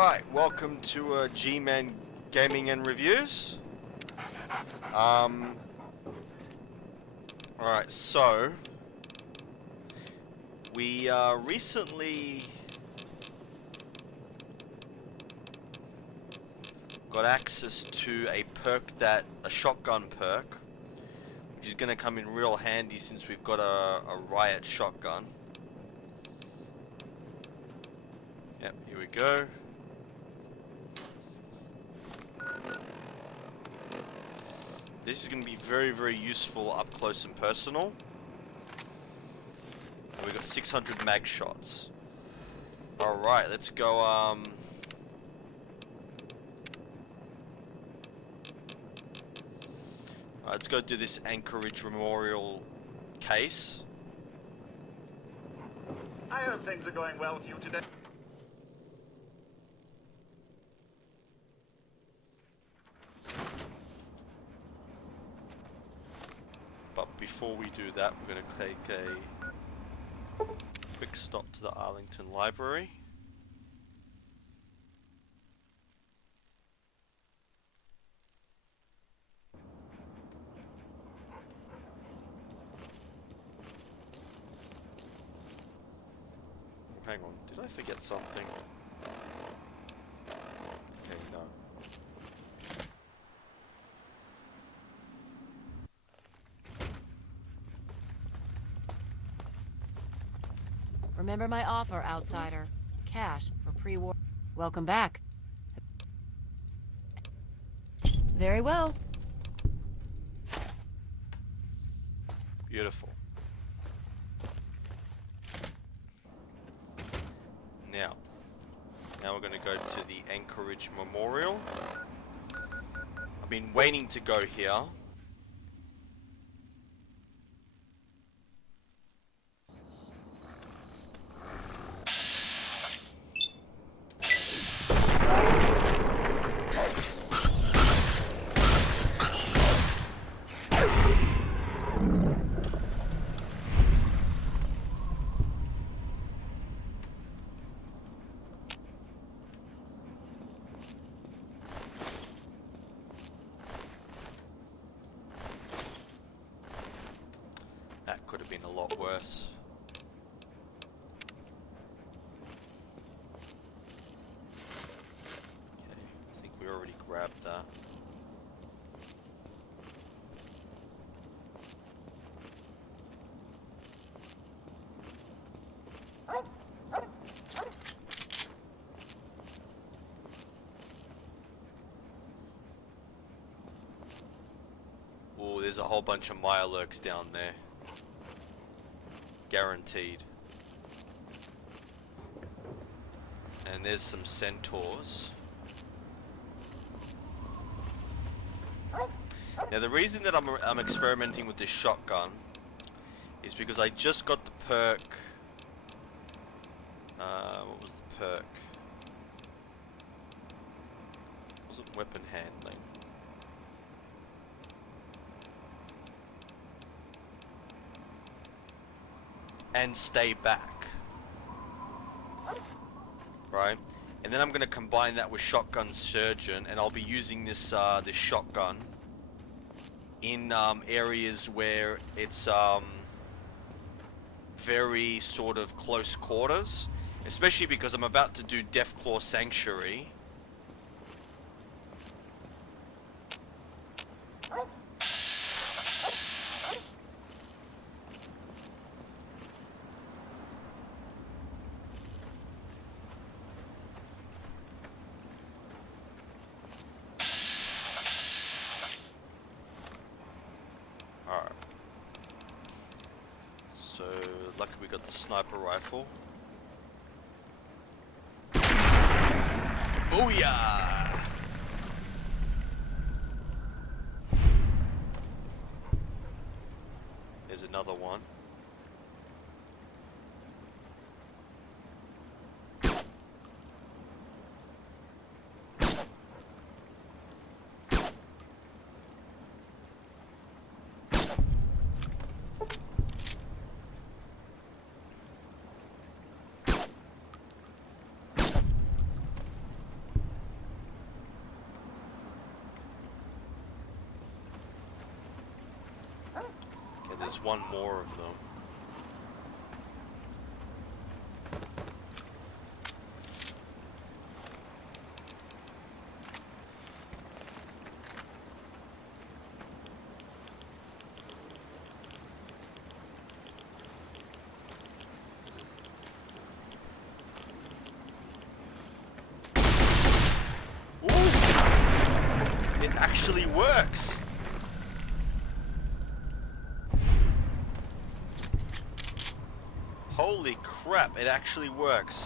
Alright, welcome to G-Man Gaming and Reviews. Alright, so we recently got access to a perk a shotgun perk, which is going to come in real handy since we've got a riot shotgun. Yep, here we go. This is going to be very, very useful up close and personal. And we've got 600 mag shots. Alright, let's go, let's go do this Anchorage Memorial case. I hope things are going well with you today. But before we do that, we're going to take a quick stop to the Arlington Library. Hang on, did I forget something? Okay, no. Remember my offer, outsider. Cash for pre-war. Welcome back. Very well. Beautiful. Now we're going to go to the Anchorage Memorial. I've been waiting to go here. That could have been a lot worse. Okay, I think we already grabbed that. Oh, there's a whole bunch of Mirelurks down there. Guaranteed. And there's some centaurs. Now the reason that I'm experimenting with this shotgun is because I just got the perk. What was the perk? Was it weapon handling? And stay back, right? And then I'm going to combine that with shotgun surgeon, and I'll be using this this shotgun in areas where it's very sort of close quarters, especially because I'm about to do Deathclaw Sanctuary. Alright. So, lucky we got the sniper rifle. Booyah! There's another one. there's one more of them. It actually works! Holy crap, it actually works.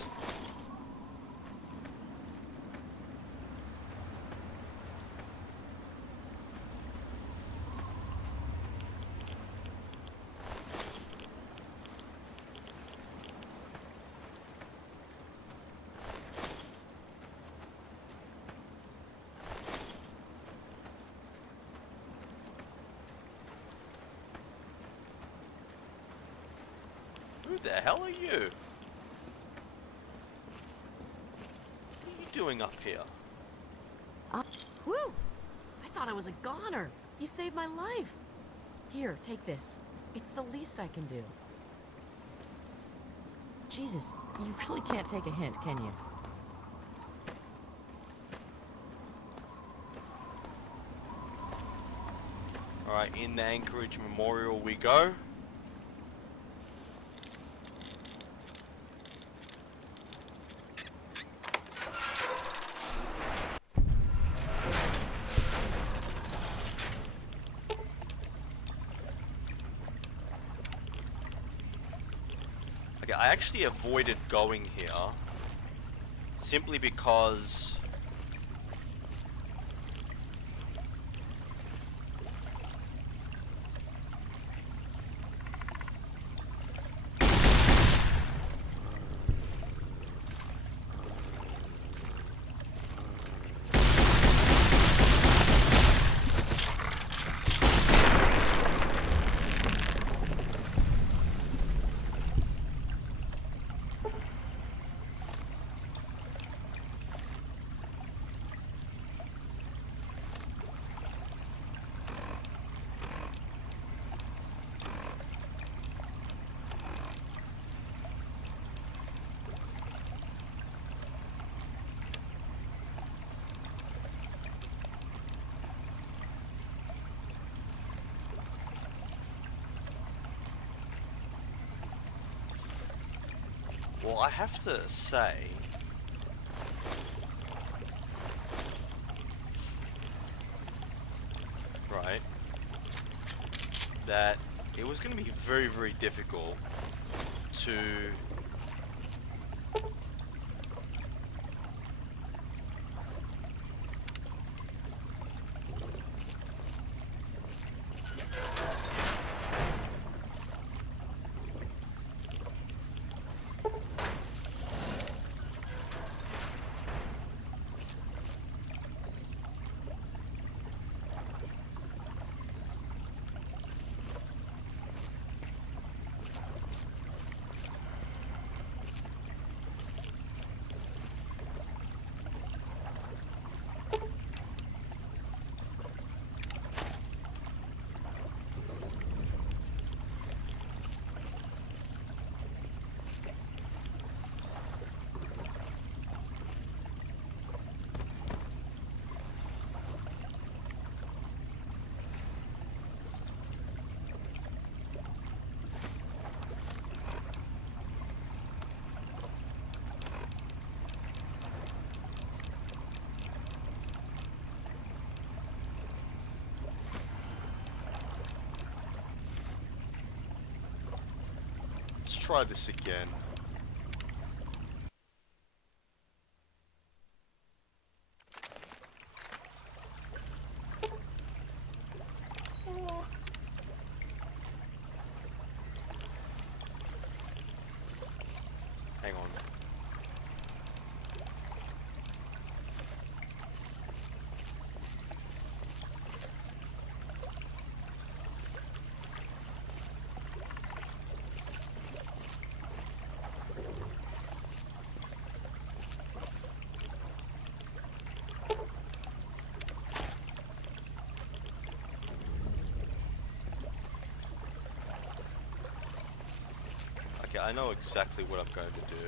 Who the hell are you? What are you doing up here? Whew! I thought I was a goner. You saved my life. Here, take this. It's the least I can do. Jesus, you really can't take a hint, can you? Alright, in the Anchorage Memorial we go. Okay, I actually avoided going here simply because well, I have to say, right, that it was going to be very, very difficult to let's try this again. Hang on. Okay, I know exactly what I'm going to do.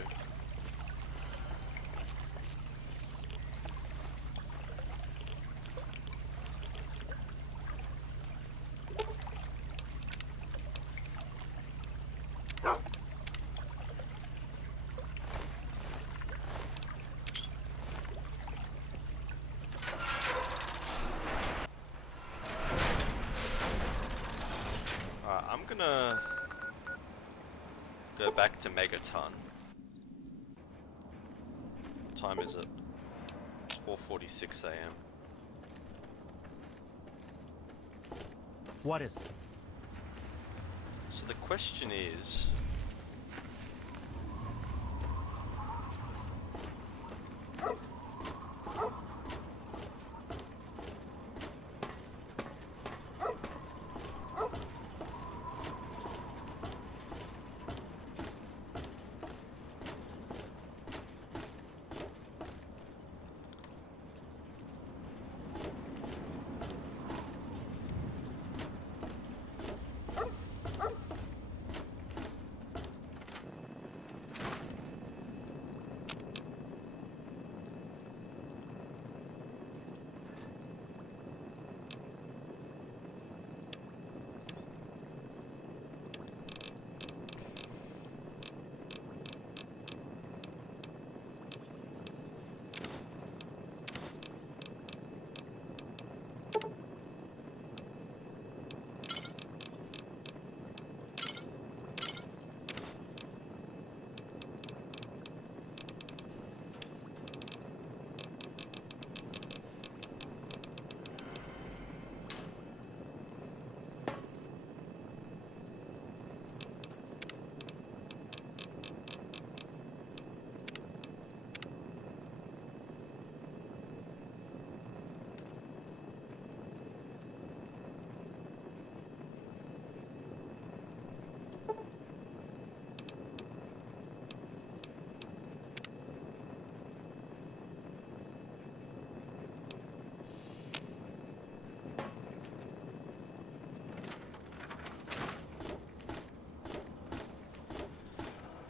I'm gonna go back to Megaton. What time is it? 4:46 a.m. What is it? So the question is...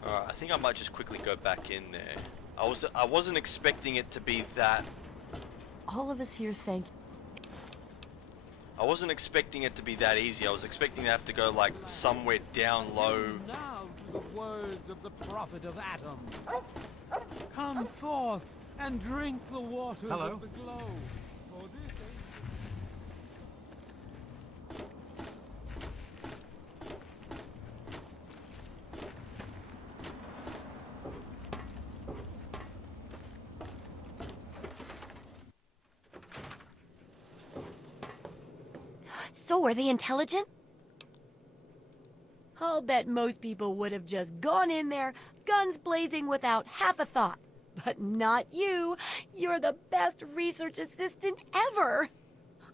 I think I might just quickly go back in there. I wasn't expecting it to be that. All of us here thank you. I wasn't expecting it to be that easy. I was expecting to have to go like somewhere down low. Now to the words of the prophet of Atom. Come forth and drink the waters of the glow. For this So, are they intelligent? I'll bet most people would have just gone in there, guns blazing without half a thought. But not you. You're the best research assistant ever.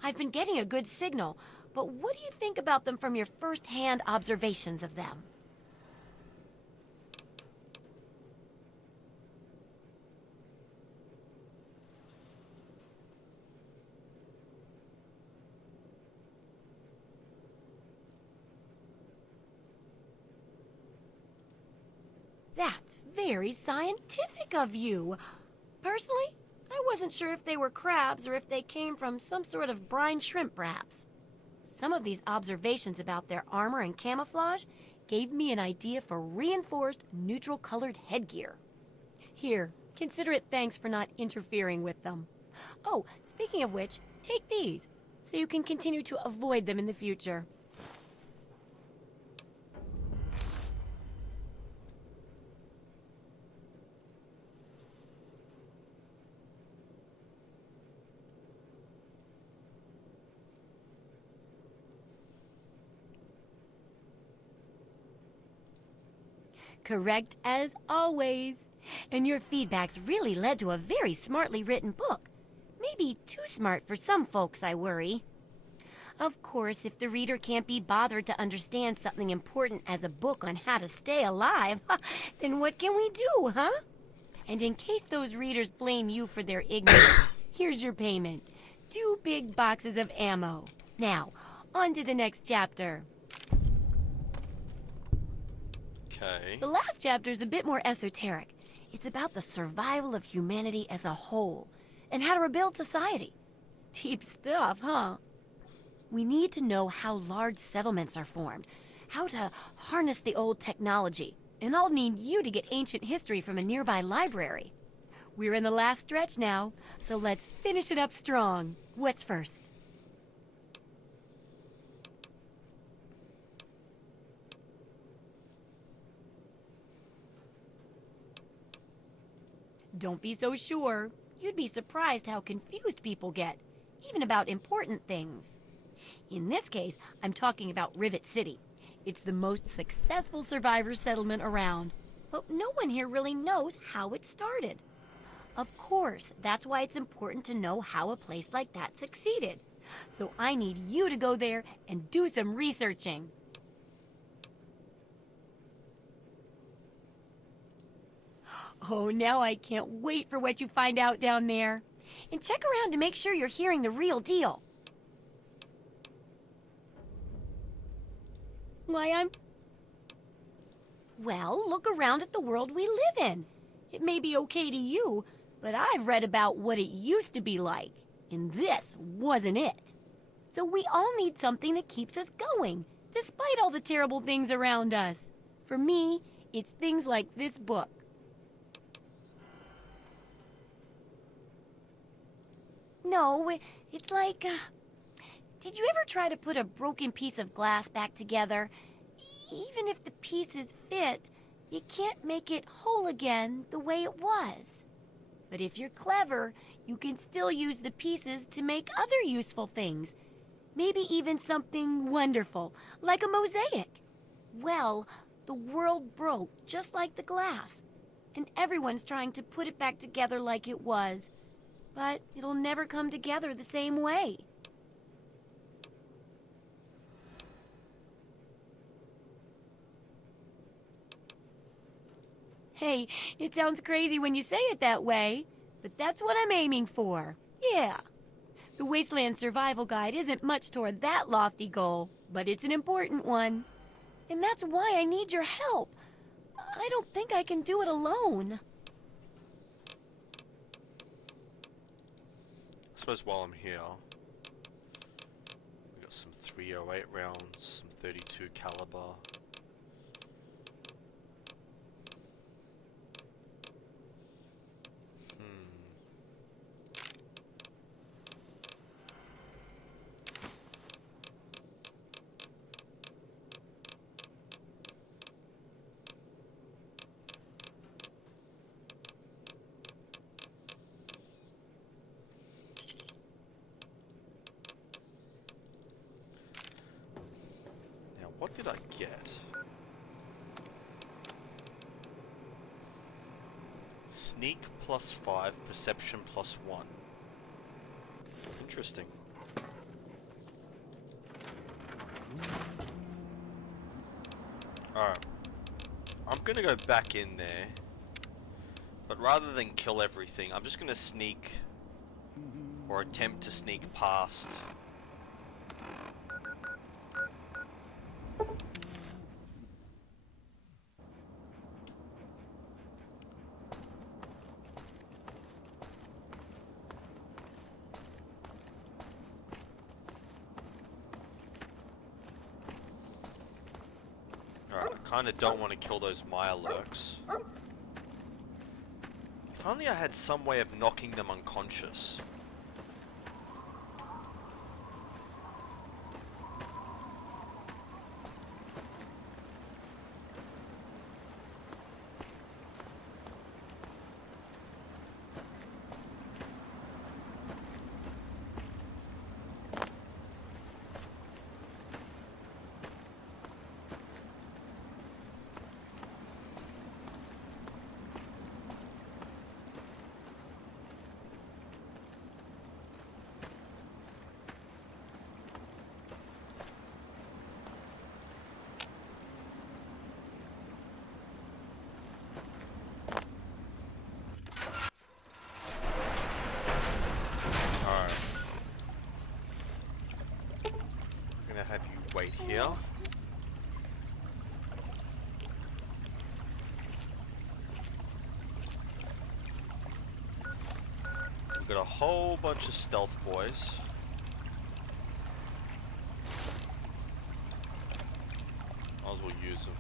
I've been getting a good signal, but what do you think about them from your first-hand observations of them? That's very scientific of you. Personally, I wasn't sure if they were crabs or if they came from some sort of brine shrimp, perhaps. Some of these observations about their armor and camouflage gave me an idea for reinforced neutral-colored headgear. Here, consider it thanks for not interfering with them. Oh, speaking of which, take these, so you can continue to avoid them in the future. Correct as always. And your feedback's really led to a very smartly written book. Maybe too smart for some folks, I worry. Of course, if the reader can't be bothered to understand something important as a book on how to stay alive, then what can we do, huh? And in case those readers blame you for their ignorance, here's your payment. 2 big boxes of ammo. Now, on to the next chapter. Okay. The last chapter is a bit more esoteric. It's about the survival of humanity as a whole and how to rebuild society. Deep stuff, huh? We need to know how large settlements are formed, how to harness the old technology, and I'll need you to get ancient history from a nearby library. We're in the last stretch now, so let's finish it up strong. What's first? Don't be so sure. You'd be surprised how confused people get, even about important things. In this case, I'm talking about Rivet City. It's the most successful survivor settlement around, but no one here really knows how it started. Of course, that's why it's important to know how a place like that succeeded. So I need you to go there and do some researching. Oh, now I can't wait for what you find out down there. And check around to make sure you're hearing the real deal. Well, look around at the world we live in. It may be okay to you, but I've read about what it used to be like, and this wasn't it. So we all need something that keeps us going, despite all the terrible things around us. For me, it's things like this book. No, it's like, did you ever try to put a broken piece of glass back together? Even if the pieces fit, you can't make it whole again the way it was. But if you're clever, you can still use the pieces to make other useful things. Maybe even something wonderful, like a mosaic. Well, the world broke just like the glass, and everyone's trying to put it back together like it was. But it'll never come together the same way. Hey, it sounds crazy when you say it that way, but that's what I'm aiming for. Yeah. The Wasteland Survival Guide isn't much toward that lofty goal, but it's an important one. And that's why I need your help. I don't think I can do it alone. I suppose while I'm here, we got some 308 rounds, some 32 caliber. What did I get? Sneak +5, perception +1. Interesting. Alright. I'm gonna go back in there. But rather than kill everything, I'm just gonna sneak or attempt to sneak past. Alright, I kinda don't want to kill those Mirelurks. If only I had some way of knocking them unconscious. Have you wait here. got a whole bunch of stealth boys. Might as well use them.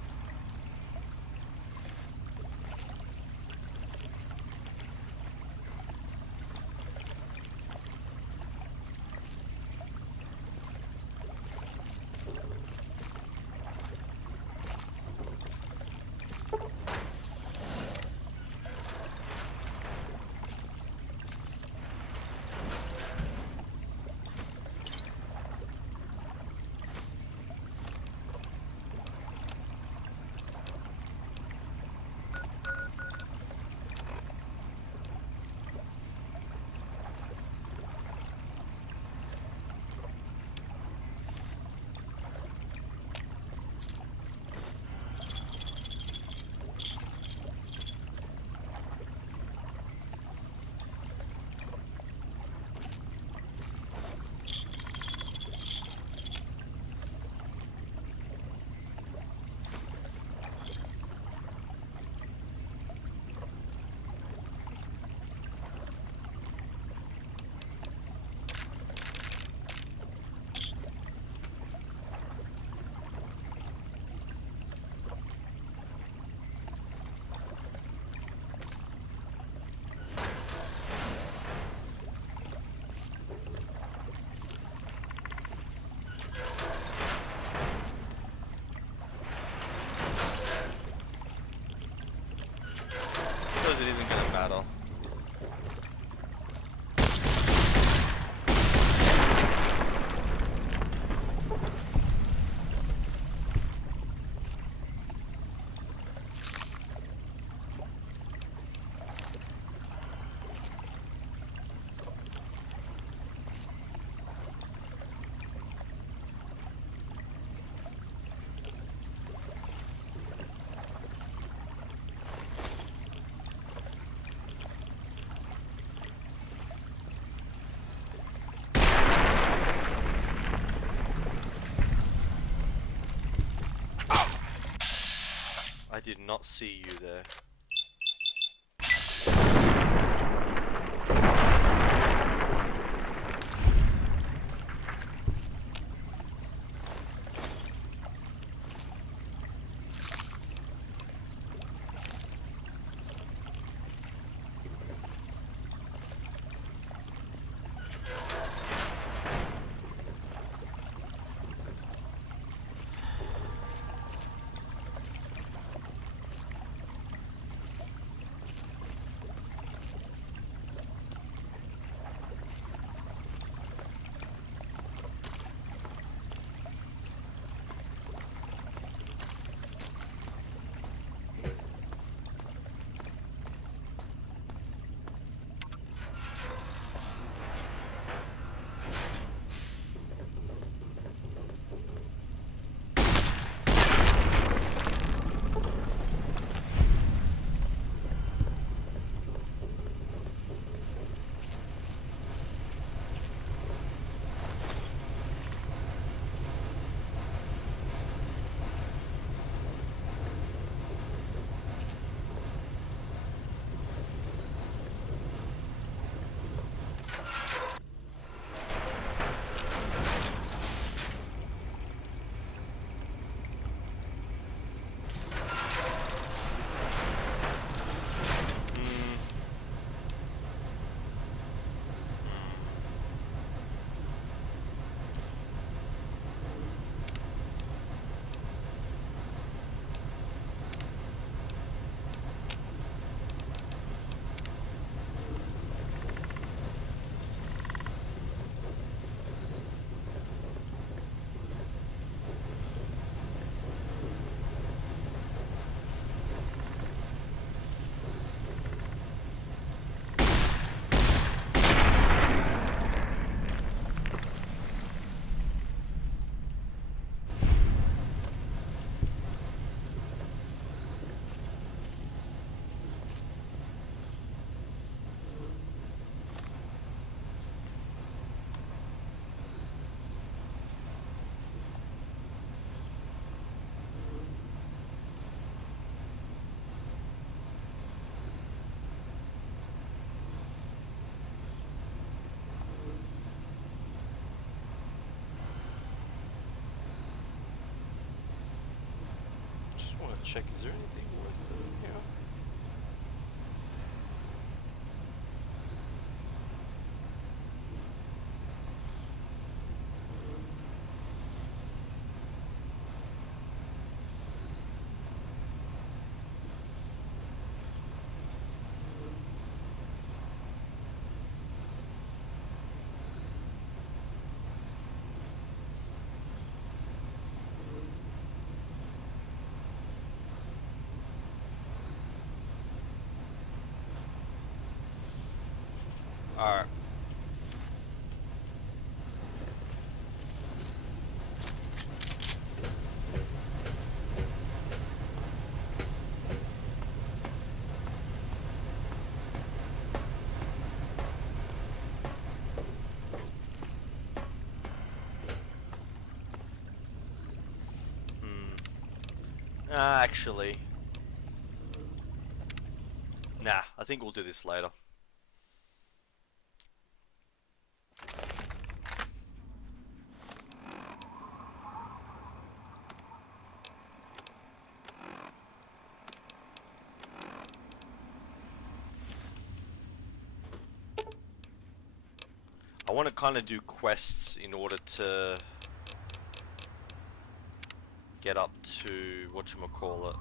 It isn't gonna matter. I did not see you there. check, is there anything worth doing here? Alright. Actually. Nah, I think we'll do this later. I want to kind of do quests in order to get up to whatchamacallit.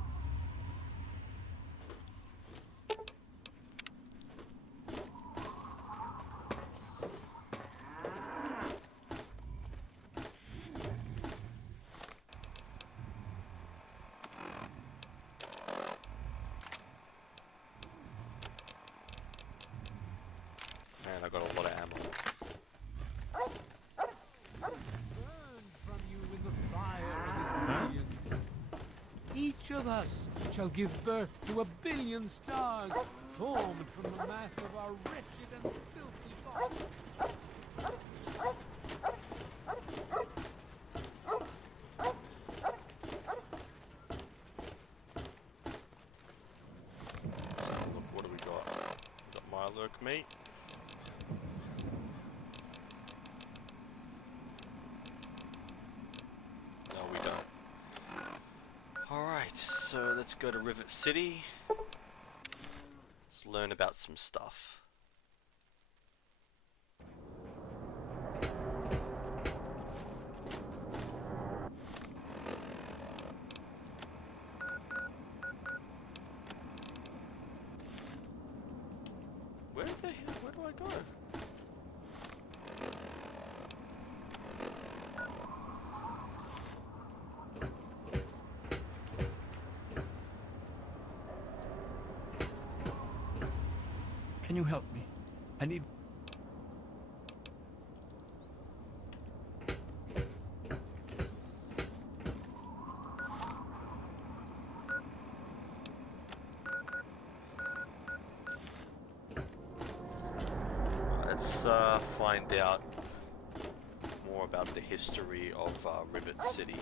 Man, I got a lot of ammo. Each of us shall give birth to 1 billion stars, formed from the mass of our wretched and filthy thoughts. So look, what do we got? We got Mirelurk meat. No, we don't. Alright, so let's go to Rivet City. Let's learn about some stuff. Where do I go? Can you help me? I need... Let's find out more about the history of Rivet City.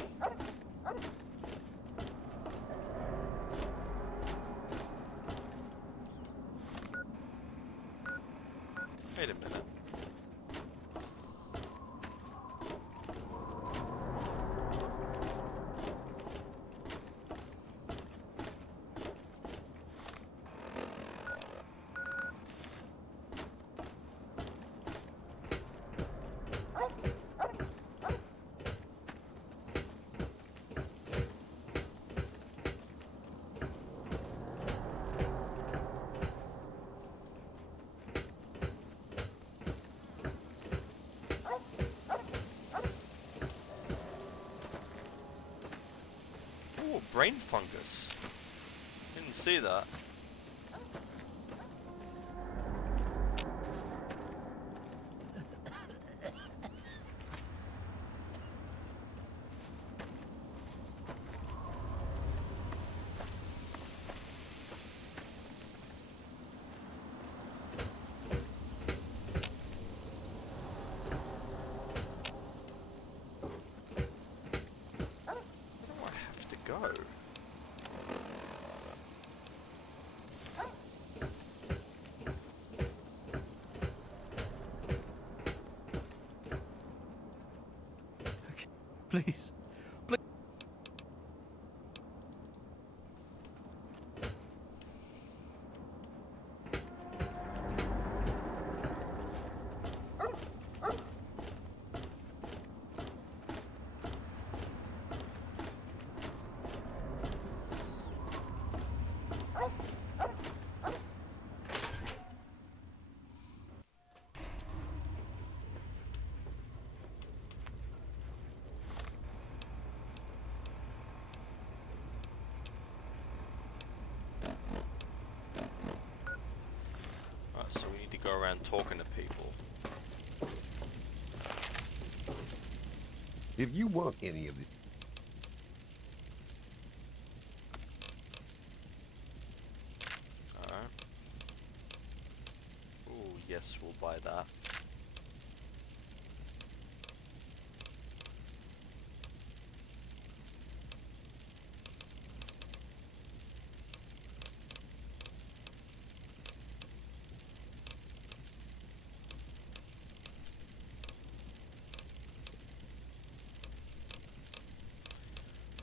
Wait a minute. Ooh, brain fungus. Didn't see that. Go. Please. Please. around talking to people. If you want any of the... Alright. Ooh, yes, we'll buy that.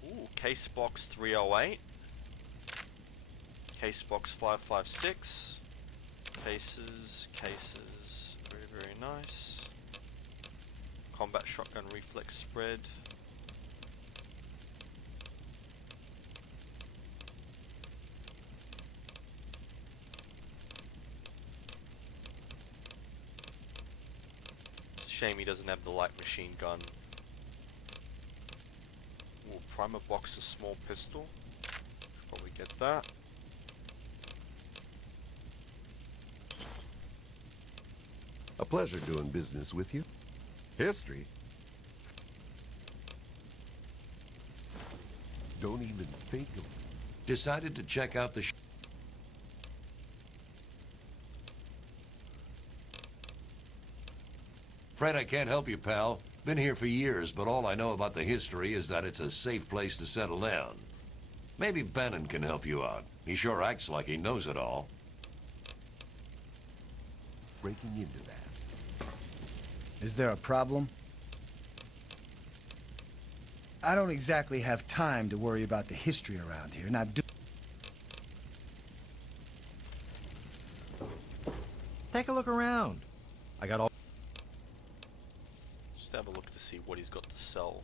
Ooh, case box 308. Case box 556. Cases. Very, very nice. Combat shotgun reflex spread. It's a shame he doesn't have the light machine gun. Ooh, primer box, a small pistol. Should probably get that. A pleasure doing business with you. History? Don't even think of... Decided to check out the Fred, I can't help you, pal. Been here for years, but all I know about the history is that it's a safe place to settle down. Maybe Bannon can help you out. He sure acts like he knows it all. breaking into that. Is there a problem? I don't exactly have time to worry about the history around here. Now, Take a look around. I got all... Just have a look to see what he's got to sell.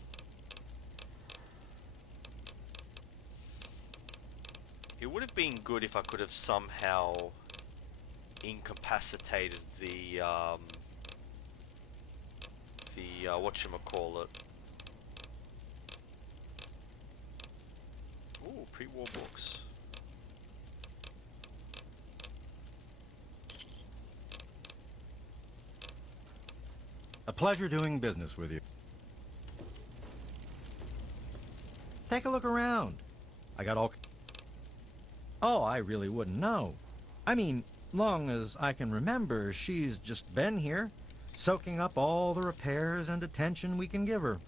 It would have been good if I could have somehow incapacitated the whatchamacallit. Ooh, pre-war books. A pleasure doing business with you. Take a look around. I got all... Oh, I really wouldn't know. I mean, long as I can remember, she's just been here, soaking up all the repairs and attention we can give her.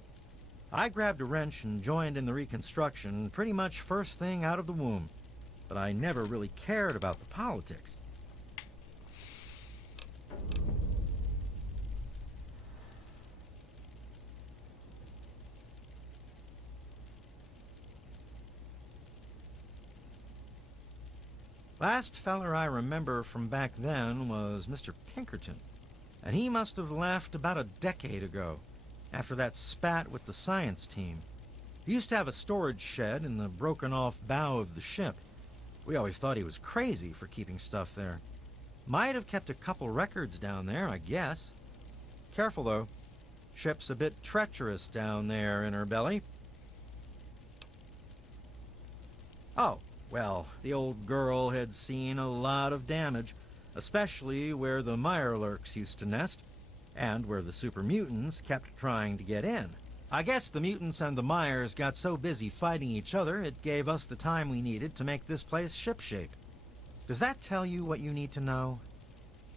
I grabbed a wrench and joined in the reconstruction pretty much first thing out of the womb, but I never really cared about the politics. Last feller I remember from back then was Mr. Pinkerton, and he must have left about a decade ago, after that spat with the science team. He used to have a storage shed in the broken-off bow of the ship. We always thought he was crazy for keeping stuff there. Might have kept a couple records down there, I guess. Careful, though. Ship's a bit treacherous down there in her belly. Oh. Well, the old girl had seen a lot of damage, especially where the Mirelurks used to nest, and where the super mutants kept trying to get in. I guess the mutants and the Myers got so busy fighting each other, it gave us the time we needed to make this place shipshape. Does that tell you what you need to know?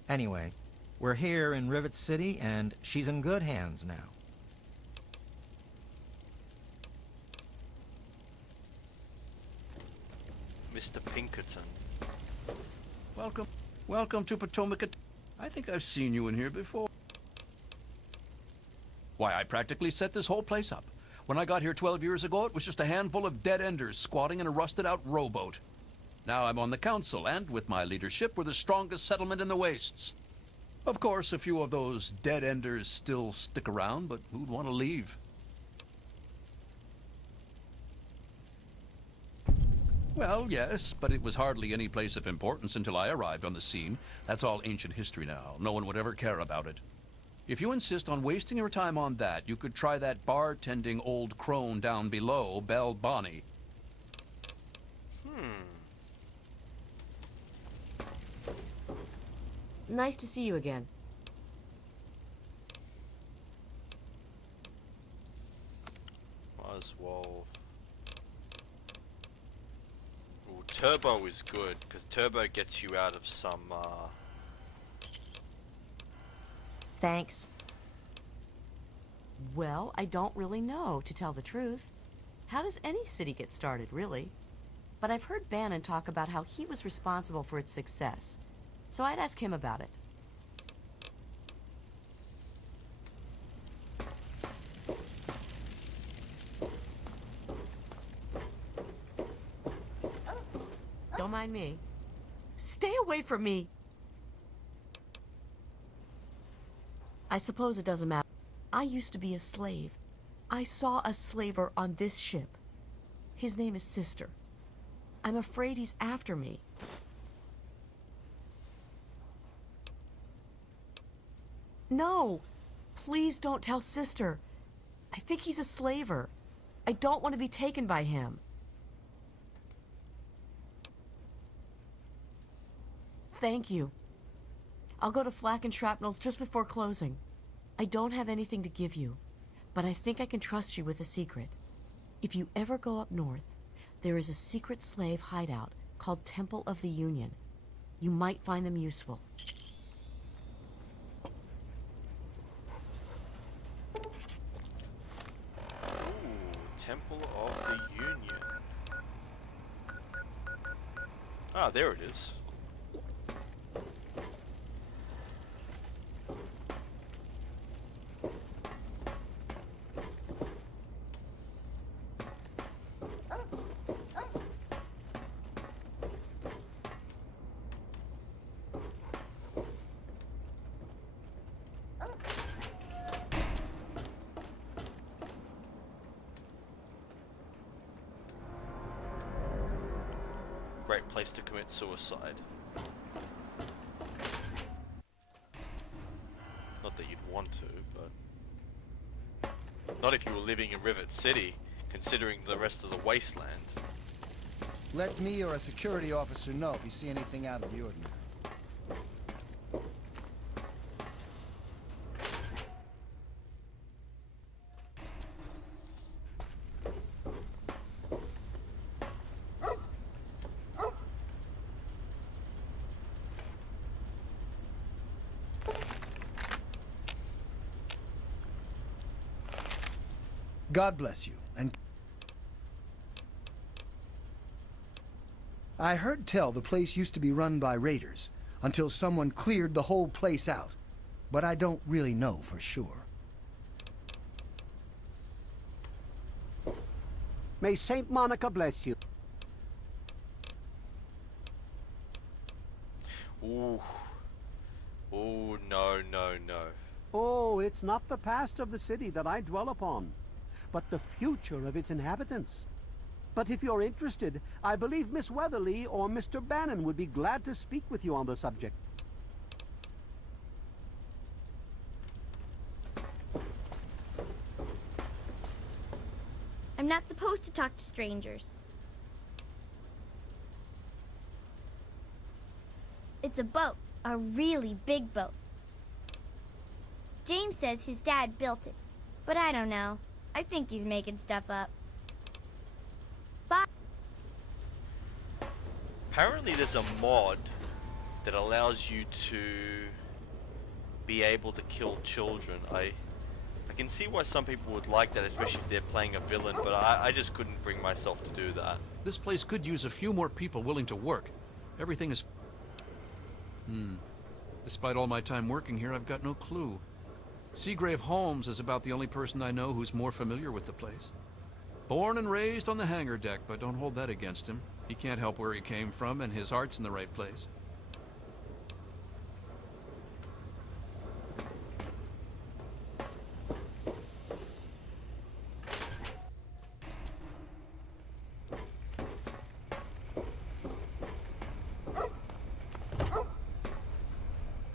Anyway, we're here in Rivet City, and she's in good hands now. Mr. Pinkerton. Welcome to Potomac. I think I've seen you in here before. Why, I practically set this whole place up. When I got here 12 years ago, it was just a handful of dead-enders squatting in a rusted-out rowboat. Now I'm on the council, and with my leadership, we're the strongest settlement in the wastes. Of course, a few of those dead-enders still stick around, but who'd want to leave? Well, yes, but it was hardly any place of importance until I arrived on the scene. That's all ancient history now. No one would ever care about it. If you insist on wasting your time on that, you could try that bartending old crone down below, Belle Bonnie. Nice to see you again. Might as well. Ooh, turbo is good because turbo gets you out of some. Thanks. Well, I don't really know, to tell the truth. How does any city get started, really? But I've heard Bannon talk about how he was responsible for its success, so I'd ask him about it. Don't mind me. Stay away from me! I suppose it doesn't matter. I used to be a slave. I saw a slaver on this ship. His name is Sister. I'm afraid he's after me. No! Please don't tell Sister. I think he's a slaver. I don't want to be taken by him. Thank you. I'll go to Flak and Shrapnel's just before closing. I don't have anything to give you, but I think I can trust you with a secret. If you ever go up north, there is a secret slave hideout called Temple of the Union. You might find them useful. Ooh, Temple of the Union. Ah, there it is. Great place to commit suicide. Not that you'd want to, but... Not if you were living in Rivet City, considering the rest of the wasteland. Let me or a security officer know if you see anything out of the ordinary. God bless you, and I heard tell the place used to be run by raiders until someone cleared the whole place out, but I don't really know for sure. May Saint Monica bless you. Ooh. Ooh, no, no, no. Oh, it's not the past of the city that I dwell upon, but the future of its inhabitants. But if you're interested, I believe Miss Weatherly or Mr. Bannon would be glad to speak with you on the subject. I'm not supposed to talk to strangers. It's a boat, a really big boat. James says his dad built it, but I don't know. I think he's making stuff up. Bye. Apparently there's a mod that allows you to be able to kill children. I can see why some people would like that, especially if they're playing a villain, but I just couldn't bring myself to do that. This place could use a few more people willing to work. Everything is... Despite all my time working here, I've got no clue. Seagrave Holmes is about the only person I know who's more familiar with the place. Born and raised on the hangar deck, but don't hold that against him. He can't help where he came from, and his heart's in the right place.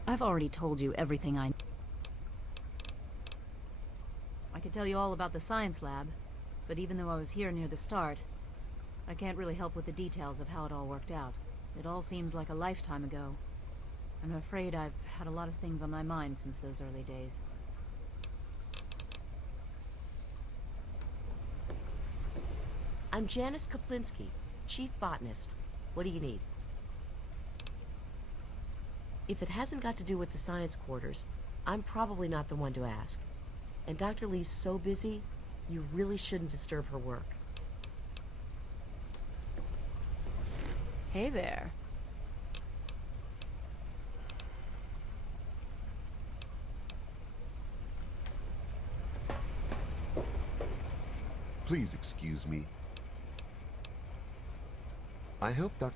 I've already told you everything I know. I could tell you all about the science lab, but even though I was here near the start, I can't really help with the details of how it all worked out. It all seems like a lifetime ago. I'm afraid I've had a lot of things on my mind since those early days. I'm Janice Kaplinski, Chief Botanist. What do you need? If it hasn't got to do with the science quarters, I'm probably not the one to ask. And Dr. Lee's so busy, you really shouldn't disturb her work. Hey there. Please excuse me. I hope Dr.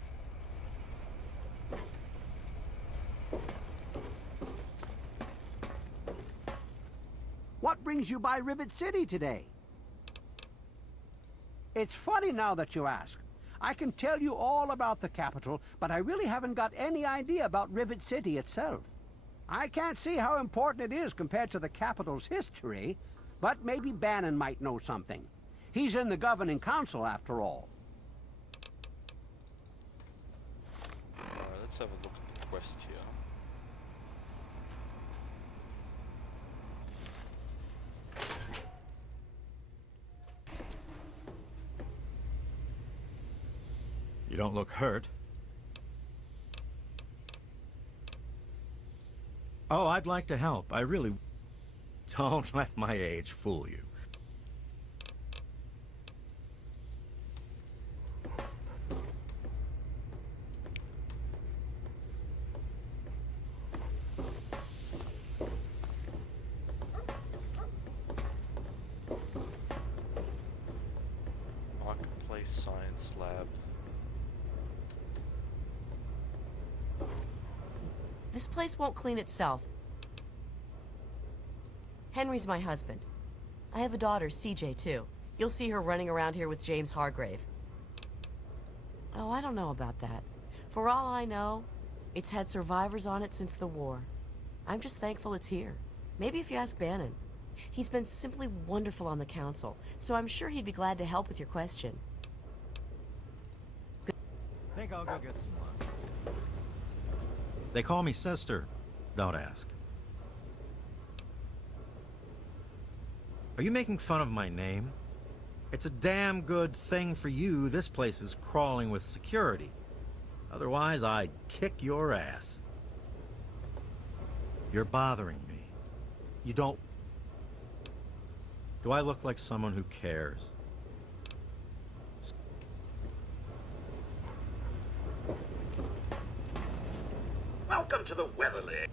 What brings you by Rivet City today? It's funny now that you ask. I can tell you all about the capital, but I really haven't got any idea about Rivet City itself. I can't see how important it is compared to the capital's history, but maybe Bannon might know something. He's in the governing council, after all. Let's have a look at the quest here. You don't look hurt. Oh, I'd like to help. I really... Don't let my age fool you. Marketplace Science Lab. This place won't clean itself. Henry's my husband. I have a daughter, CJ, too. You'll see her running around here with James Hargrave. Oh, I don't know about that. For all I know, it's had survivors on it since the war. I'm just thankful it's here. Maybe if you ask Bannon. He's been simply wonderful on the council, so I'm sure he'd be glad to help with your question. Think I'll go get some lunch. They call me sister. Don't ask. Are you making fun of my name? It's a damn good thing for you this place is crawling with security. Otherwise, I'd kick your ass. You're bothering me. You don't... Do I look like someone who cares? Welcome to the Weatherly.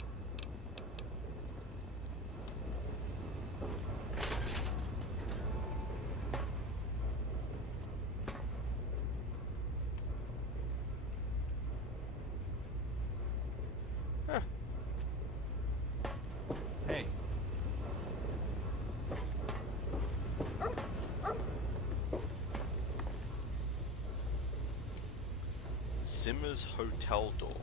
Hey. Zimmer's hotel door.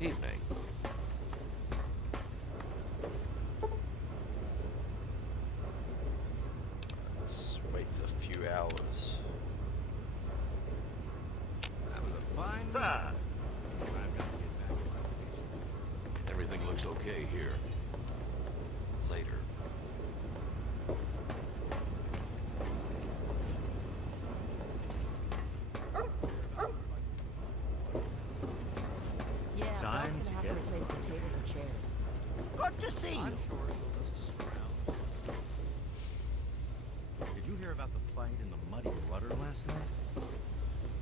Evening. Let's wait a few hours. That was a fine... Sir! I've got to get back to my location. Everything looks okay here. Later. Yeah, Time Belle's to gonna have get to replace some tables and chairs. Good to see I'm you. sure she'll just scrounge. Did you hear about the fight in the Muddy Rudder last night?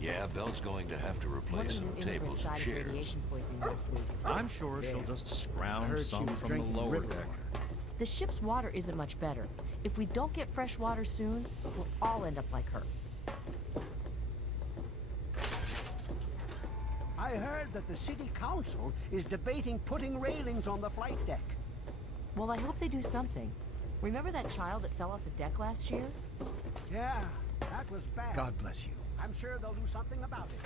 Yeah, Belle's going to have to One replace of the some new immigrants tables and died of chairs. radiation poisoning last week. I'm sure she'll There. just I scrounge heard she some was from drinking the lower river deck. water. The ship's water isn't much better. If we don't get fresh water soon, we'll all end up like her. I heard that the city council is debating putting railings on the flight deck. Well, I hope they do something. Remember that child that fell off the deck last year? Yeah, that was bad. God bless you. I'm sure they'll do something about it.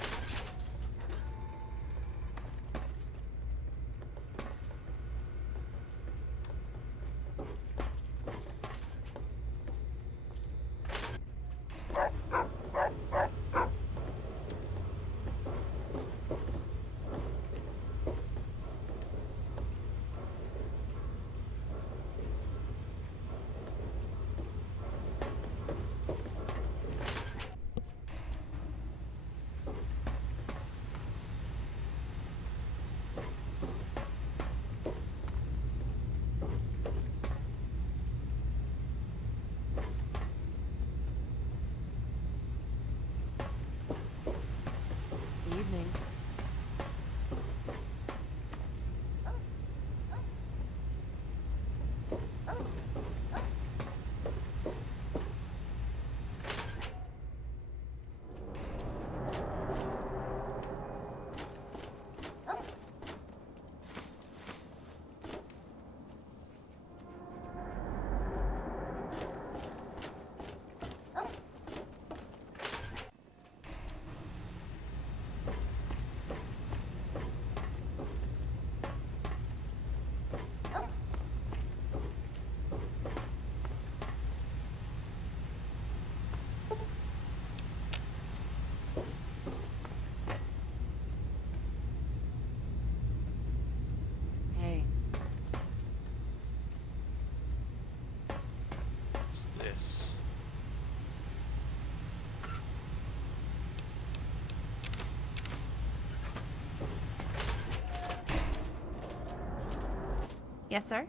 Yes, sir?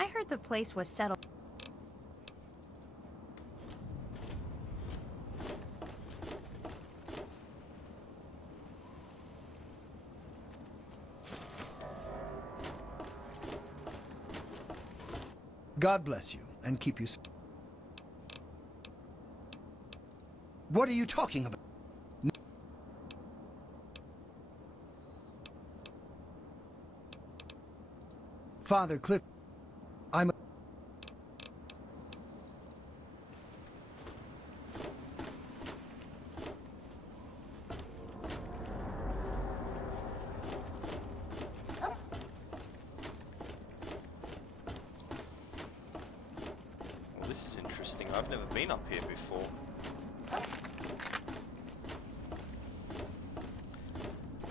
I heard the place was settled. God bless you and keep you safe. What are you talking about? Father Cliff, I'm... Well, this is interesting. I've never been up here before.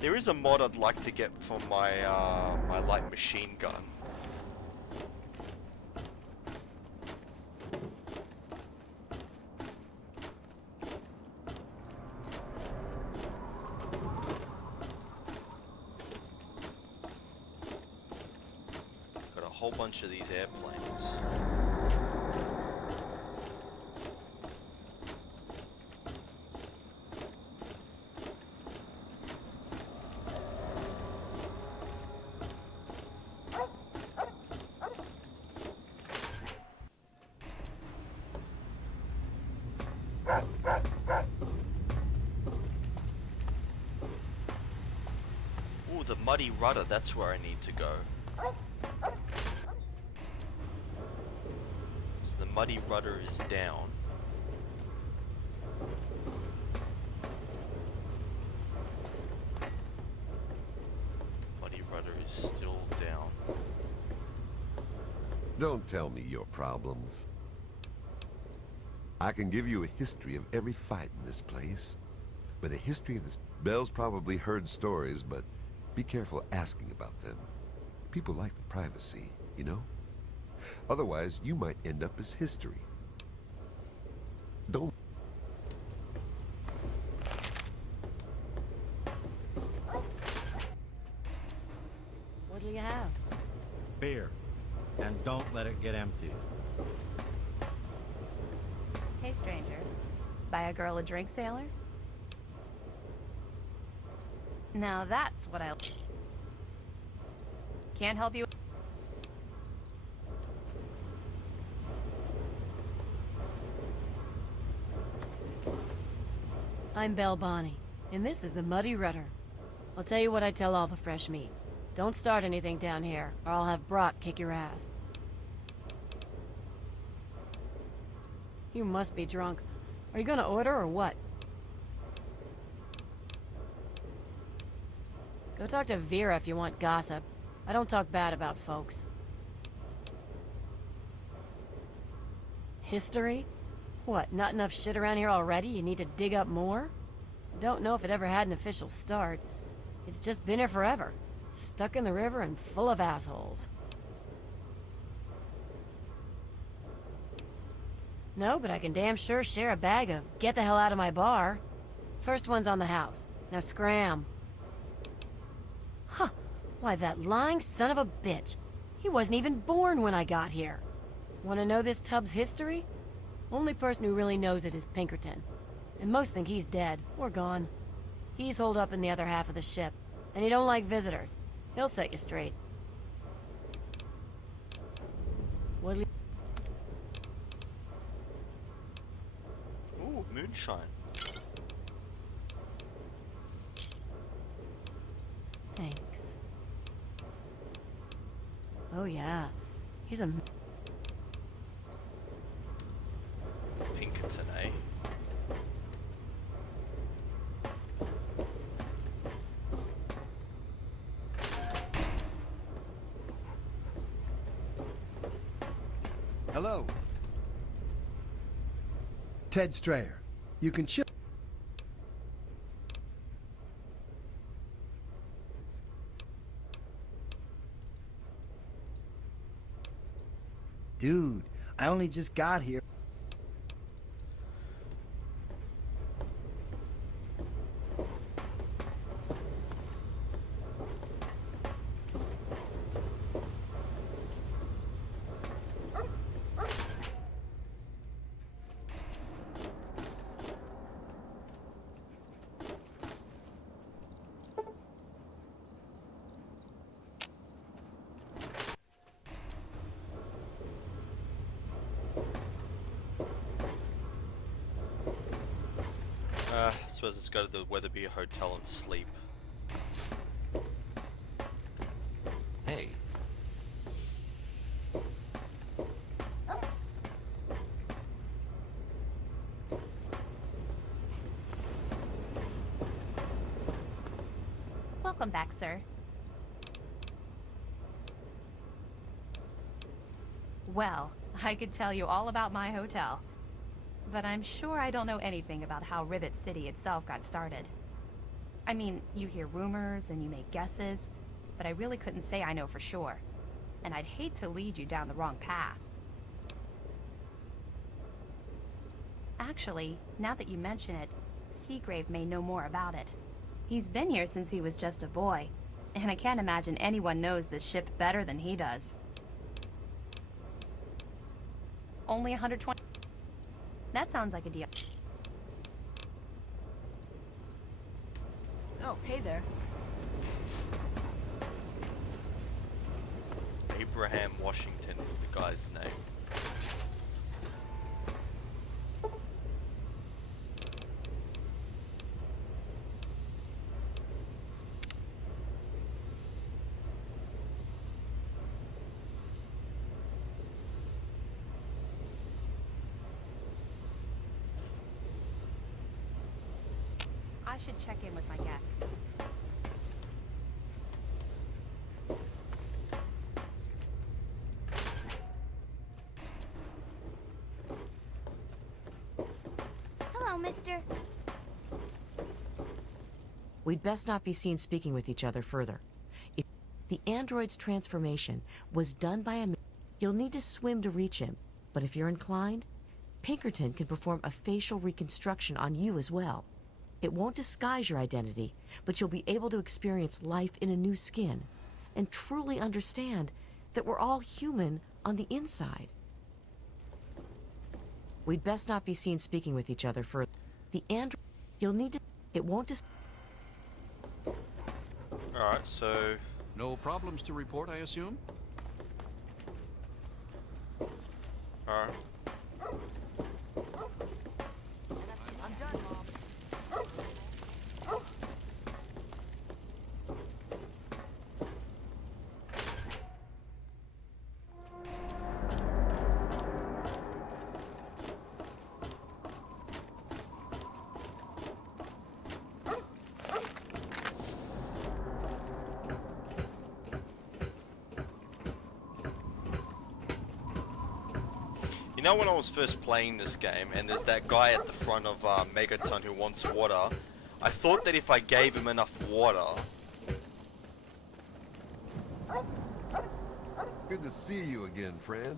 There is a mod I'd like to get for my my light machine gun. Got a whole bunch of these airplanes. Ooh, the muddy rudder, that's where I need to go. So the muddy rudder is down. Muddy rudder is still down. Don't tell me your problems. I can give you a history of every fight in this place. But a history of this... Bell's probably heard stories, but be careful asking about them. People like the privacy, you know? Otherwise, you might end up as history. Don't... What do you have? Beer. And don't let it get empty. Hey, stranger. Buy a girl a drink, sailor? Now that's what I... Can't help you... I'm Belle Bonnie, and this is the Muddy Rudder. I'll tell you what I tell all the fresh meat. Don't start anything down here, or I'll have Brock kick your ass. You must be drunk. Are you gonna order or what? Go talk to Vera if you want gossip. I don't talk bad about folks. History? What, not enough shit around here already? You need to dig up more? Don't know if it ever had an official start. It's just been here forever. Stuck in the river and full of assholes. No, but I can damn sure share a bag of get the hell out of my bar. First one's on the house. Now scram. Huh. Why, that lying son of a bitch. He wasn't even born when I got here. Want to know this tub's history? Only person who really knows it is Pinkerton. And most think he's dead, or gone. He's holed up in the other half of the ship, and he don't like visitors. He'll set you straight. What'll you... Ooh, moonshine. Thanks. Oh yeah, he's a... Pinkerton, eh? Hello. Ted Strayer. You can chill. Dude, I only just got here. suppose let's go to the Weatherby Hotel and sleep. Hey. Welcome back, sir. Well, I could tell you all about my hotel, but I'm sure I don't know anything about how Rivet City itself got started. I mean, you hear rumors and you make guesses, but I really couldn't say I know for sure, and I'd hate to lead you down the wrong path. Actually, now that you mention it, Seagrave may know more about it. He's been here since he was just a boy, and I can't imagine anyone knows this ship better than he does. Only 120. That sounds like a deal. Oh, hey there. Abraham Washington is the guy's name. I should check in with my guests. Hello, mister. We'd best not be seen speaking with each other further. If the android's transformation was done by a man, you'll need to swim to reach him. But if you're inclined, Pinkerton can perform a facial reconstruction on you as well. It won't disguise your identity, but you'll be able to experience life in a new skin and truly understand that we're all human on the inside. We'd best not be seen speaking with each other further. The android, you'll need to, it won't dis- Alright, so... No problems to report, I assume? Alright. I'm done, Mom. You know, when I was first playing this game, and there's that guy at the front of Megaton who wants water, I thought that if I gave him enough water... Good to see you again, friend.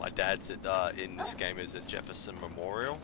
My dad's in this game is at Jefferson Memorial.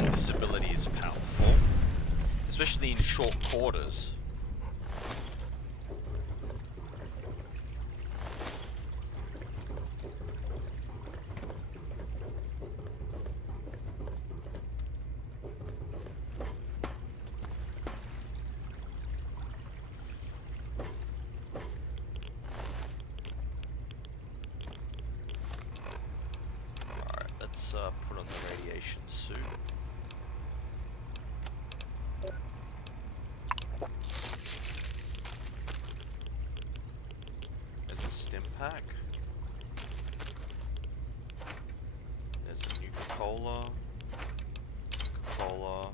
Man, this ability is powerful, especially in short quarters. Put on the radiation suit. There's a stim pack. There's a Nuka-Cola. Coca-Cola.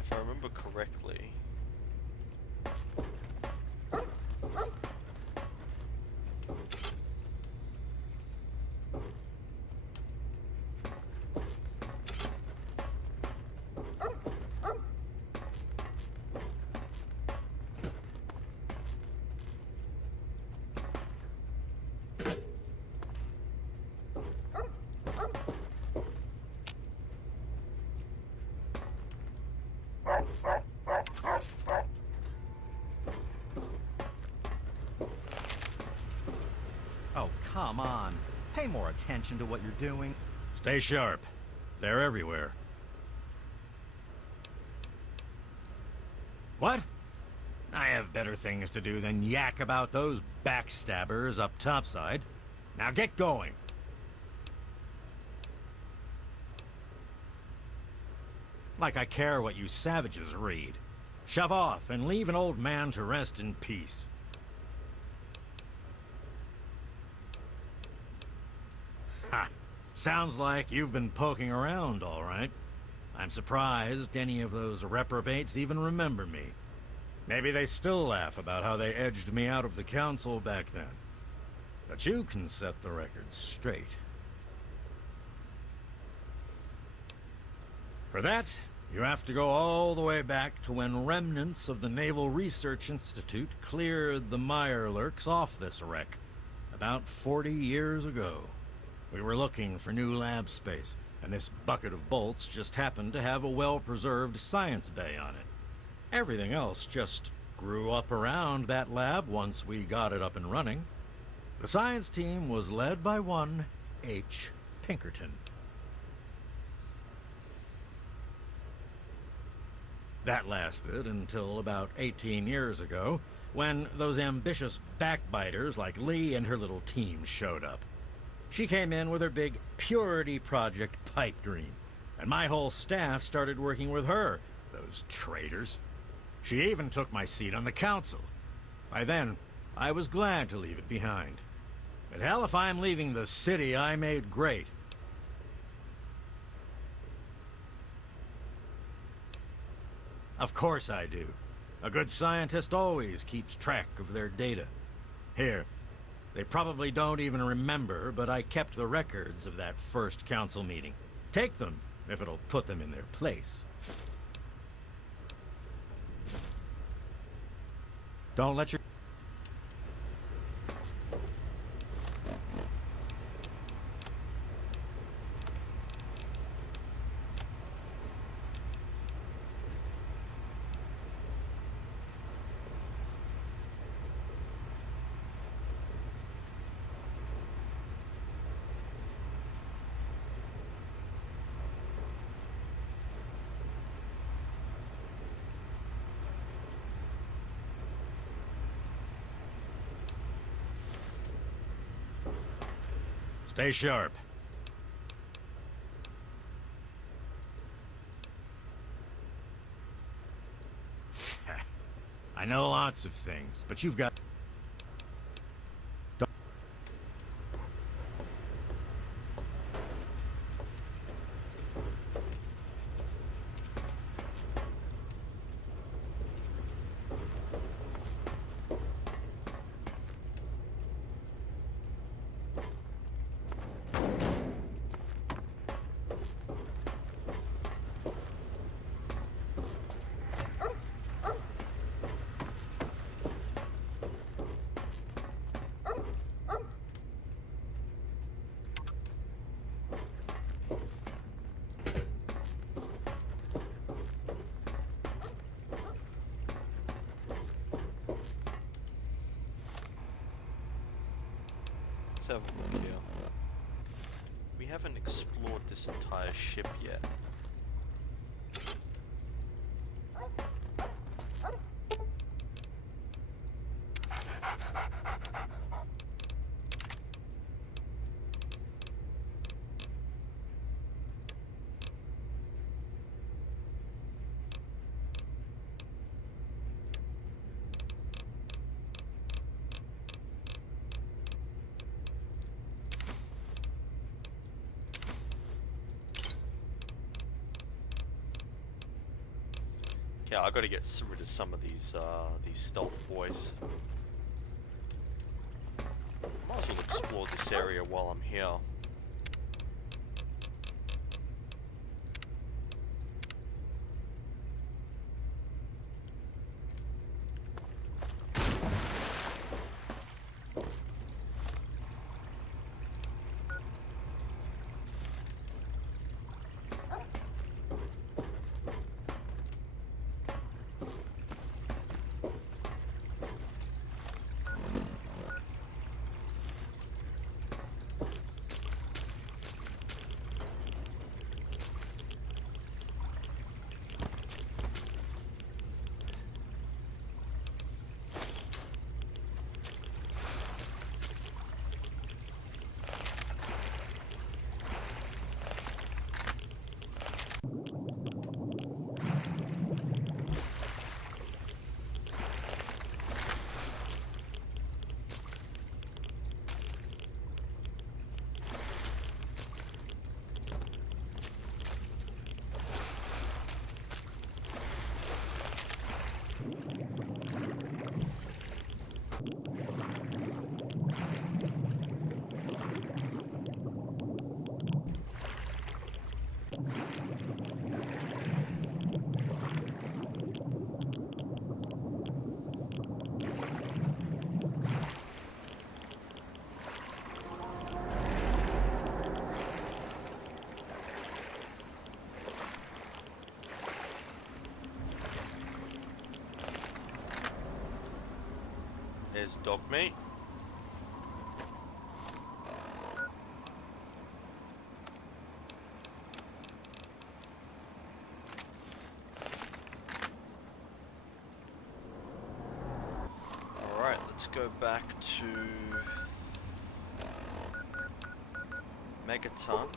If I remember correctly, Oh, come on. Pay more attention to what you're doing. Stay sharp. They're everywhere. What? I have better things to do than yak about those backstabbers up topside. Now get going. Like I care what you savages read. Shove off and leave an old man to rest in peace. Ha! Sounds like you've been poking around, all right. I'm surprised any of those reprobates even remember me. Maybe they still laugh about how they edged me out of the council back then. But you can set the record straight. For that, you have to go all the way back to when remnants of the Naval Research Institute cleared the Mirelurks off this wreck, about 40 years ago. We were looking for new lab space, and this bucket of bolts just happened to have a well-preserved science bay on it. Everything else just grew up around that lab once we got it up and running. The science team was led by one H. Pinkerton. That lasted until about 18 years ago, when those ambitious backbiters like Lee and her little team showed up. She came in with her big Purity Project pipe dream, and my whole staff started working with her, those traitors. She even took my seat on the council. By then, I was glad to leave it behind. But hell, if I'm leaving the city I made great. Of course I do. A good scientist always keeps track of their data. Here, they probably don't even remember, but I kept the records of that first council meeting. Take them, if it'll put them in their place. Don't let your... Stay sharp. I know lots of things, but you've got... Let's have a look here. We haven't explored this entire ship yet. Yeah, I gotta get rid of some of these stealth boys. Might as well explore this area while I'm here. There's dog meat. Alright, let's go back to Megaton.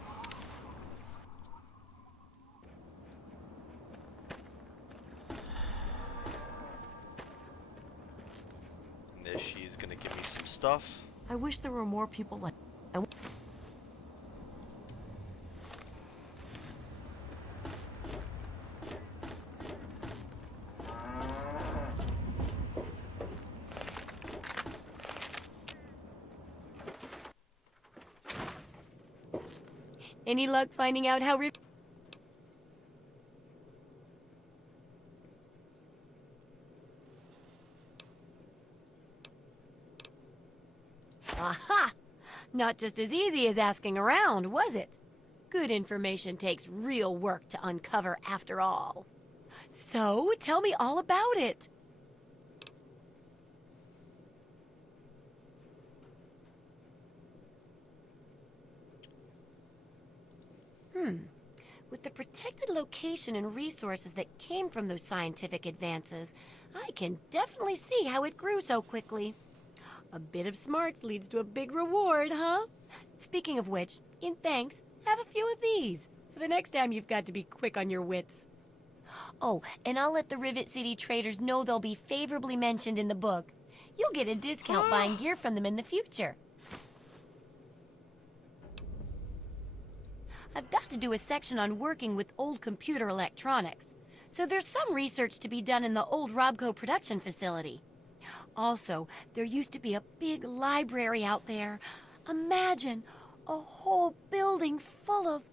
There she's gonna give me some stuff. I wish there were more people like... Any luck finding out how Aha! Not just as easy as asking around, was it? Good information takes real work to uncover after all. So, tell me all about it. With the protected location and resources that came from those scientific advances, I can definitely see how it grew so quickly. A bit of smarts leads to a big reward, huh? Speaking of which, in thanks, have a few of these for the next time you've got to be quick on your wits. Oh, and I'll let the Rivet City traders know they'll be favorably mentioned in the book. You'll get a discount buying gear from them in the future. I've got to do a section on working with old computer electronics, so there's some research to be done in the old Robco production facility. Also, there used to be a big library out there. Imagine a whole building full of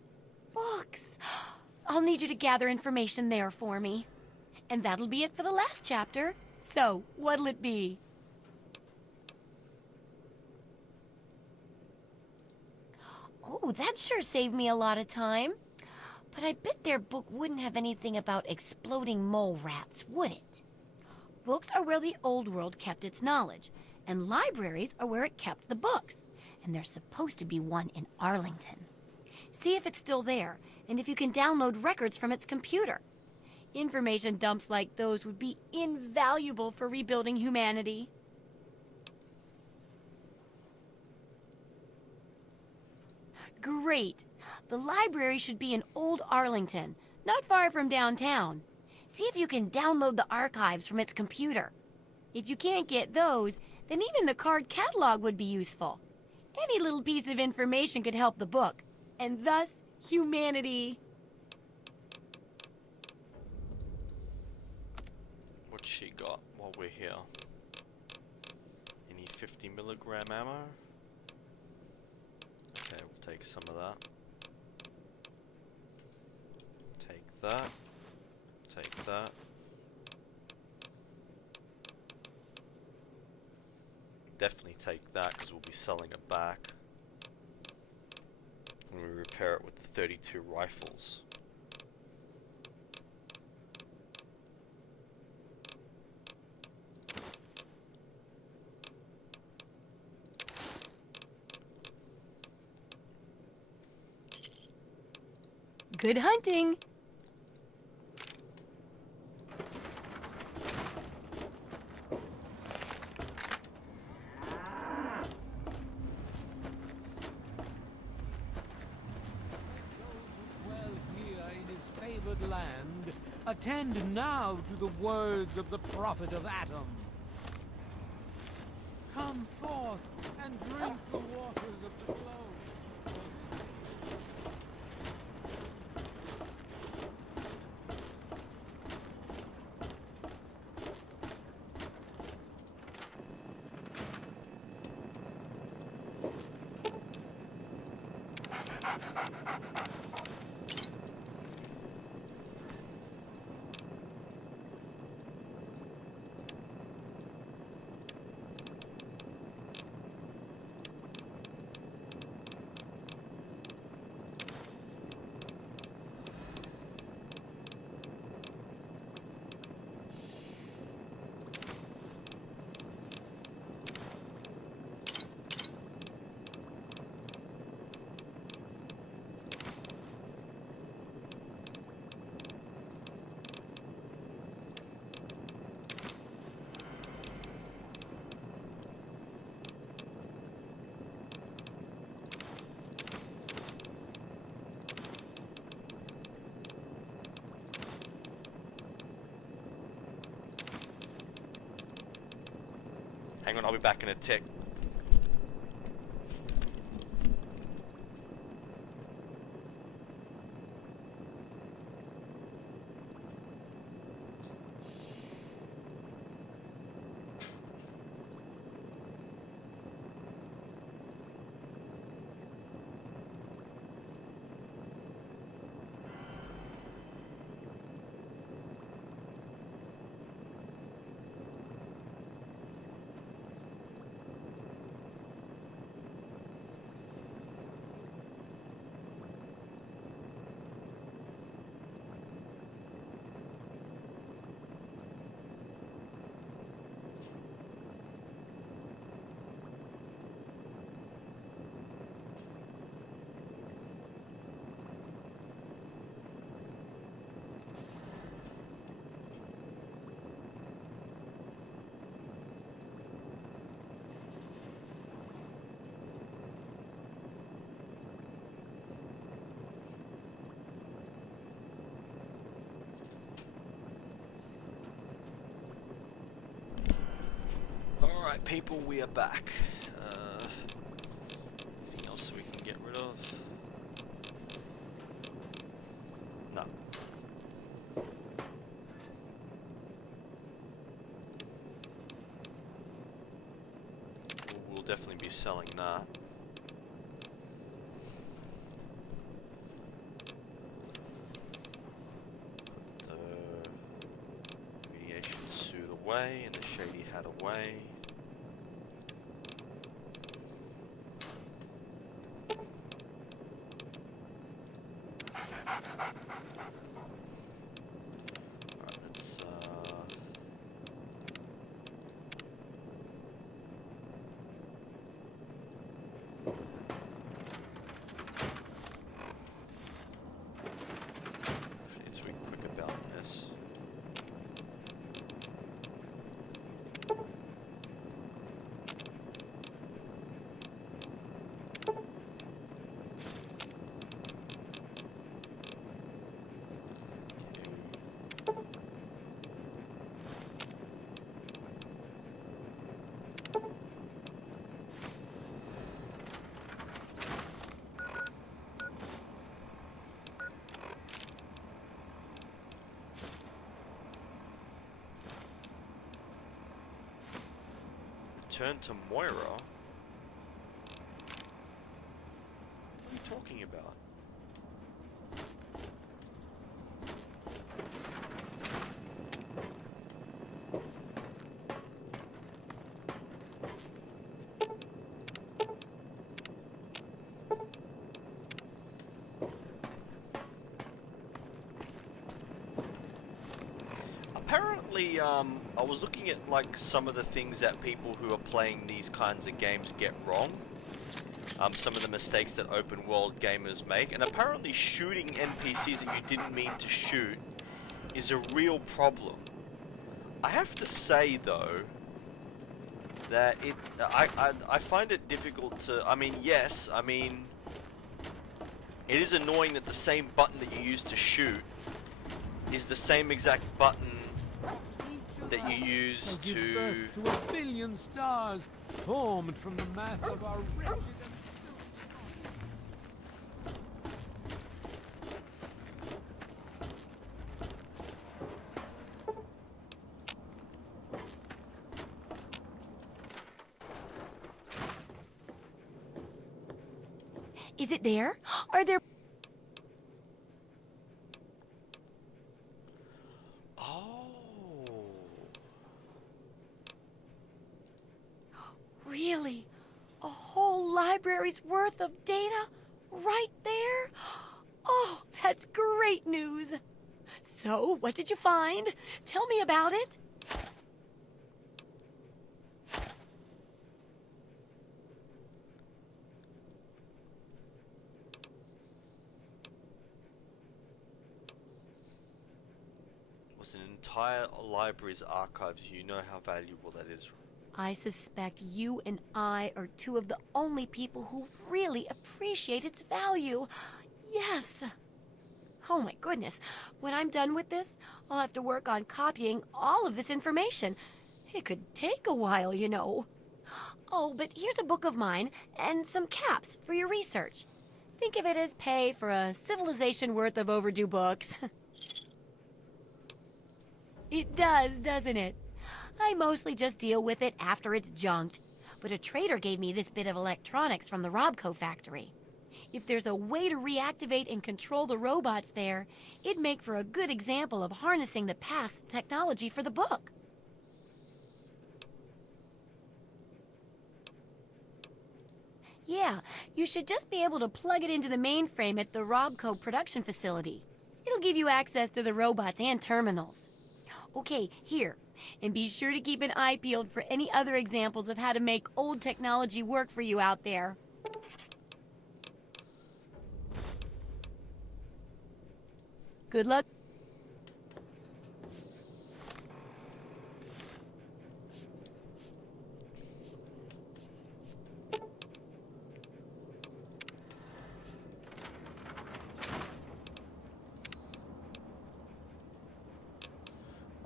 books. I'll need you to gather information there for me. And that'll be it for the last chapter. So, what'll it be? Oh, that sure saved me a lot of time. But I bet their book wouldn't have anything about exploding mole rats, would it? Books are where the old world kept its knowledge, and libraries are where it kept the books. And there's supposed to be one in Arlington. See if it's still there, and if you can download records from its computer. Information dumps like those would be invaluable for rebuilding humanity. Great. The library should be in Old Arlington, not far from downtown. See if you can download the archives from its computer. If you can't get those, then even the card catalog would be useful. Any little piece of information could help the book, and thus humanity. What's she got while we're here? Any 50 milligram ammo? Okay, we'll take some of that. Take that. Take that. Definitely take that because we'll be selling it back when we repair it with the 32 rifles. Good hunting! Land, attend now to the words of the Prophet of Atom. Come forth and drink the waters of the globe. Hang on, I'll be back in a tick. Alright, people, we are back. Anything else we can get rid of? No. We'll definitely be selling that. The radiation suit away and the shady hat away. Return to Moira? What are you talking about? Apparently, I was looking at like some of the things that people who are playing these kinds of games get wrong. Some of the mistakes that open world gamers make, and apparently shooting NPCs that you didn't mean to shoot is a real problem. I have to say though that I find it difficult to, I mean, yes, I mean, it is annoying that the same button that you use to shoot is the same exact button that you use to give birth to a billion stars formed from the mass of our wretched Is it there? Are there... Really? A whole library's worth of data? Right there? Oh, that's great news. So, what did you find? Tell me about it. Was an entire library's archives. You know how valuable that is. I suspect you and I are two of the only people who really appreciate its value. Yes. Oh my goodness. When I'm done with this, I'll have to work on copying all of this information. It could take a while, you know. Oh, but here's a book of mine and some caps for your research. Think of it as pay for a civilization worth of overdue books. It does, doesn't it? I mostly just deal with it after it's junked. But a trader gave me this bit of electronics from the Robco factory. If there's a way to reactivate and control the robots there, it'd make for a good example of harnessing the past's technology for the book. Yeah, you should just be able to plug it into the mainframe at the Robco production facility. It'll give you access to the robots and terminals. Okay, here. And be sure to keep an eye peeled for any other examples of how to make old technology work for you out there. Good luck.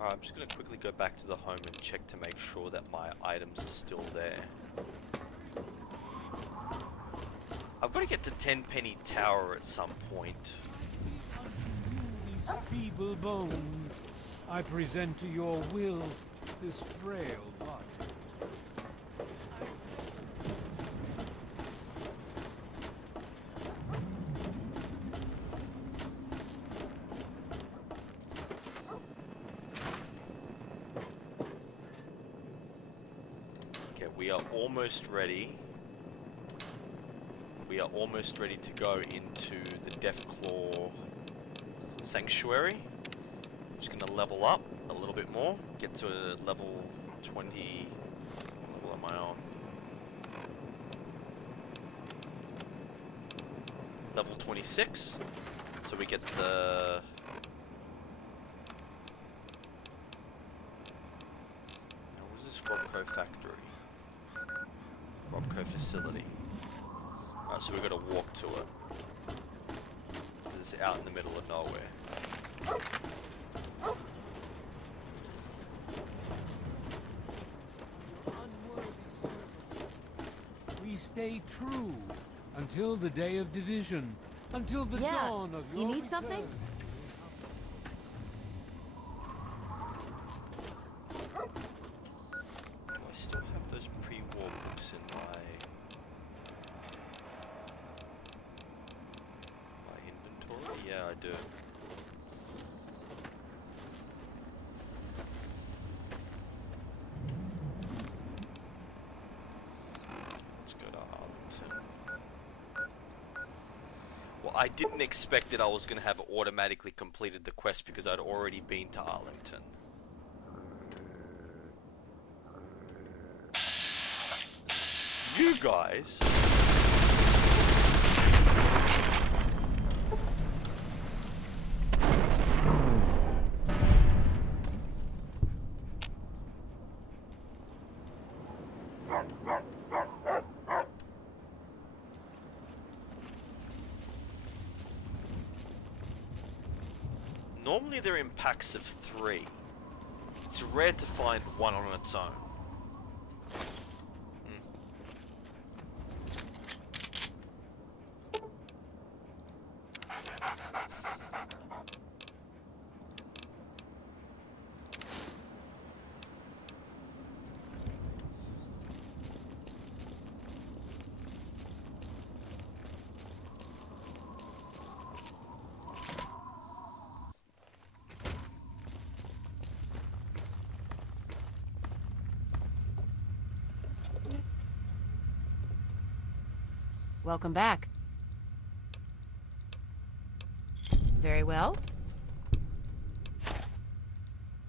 Alright, I'm just gonna quickly go back to the home and check to make sure that my items are still there. I've got to get to Tenpenny Tower at some point. Feeble bones, I present to your will this frail body. Okay, we are almost ready. We are almost ready to go into the Deathclaw Sanctuary. I'm just gonna level up a little bit more, get to a level 20. What level am I on? Level 26. So we get the... Now, what is this Robco factory? Robco facility. Alright, so we've got to walk to it. It's out in the middle of nowhere. We stay true until the day of division, until the dawn of your You need something? return. Do I still have those pre-war books in my inventory? Yeah, I do. Let's go to Arlington. Well, I didn't expect that I was going to have automatically completed the quest because I'd already been to Arlington. You guys... Normally they're in packs of 3. It's rare to find one on its own. Welcome back. Very well.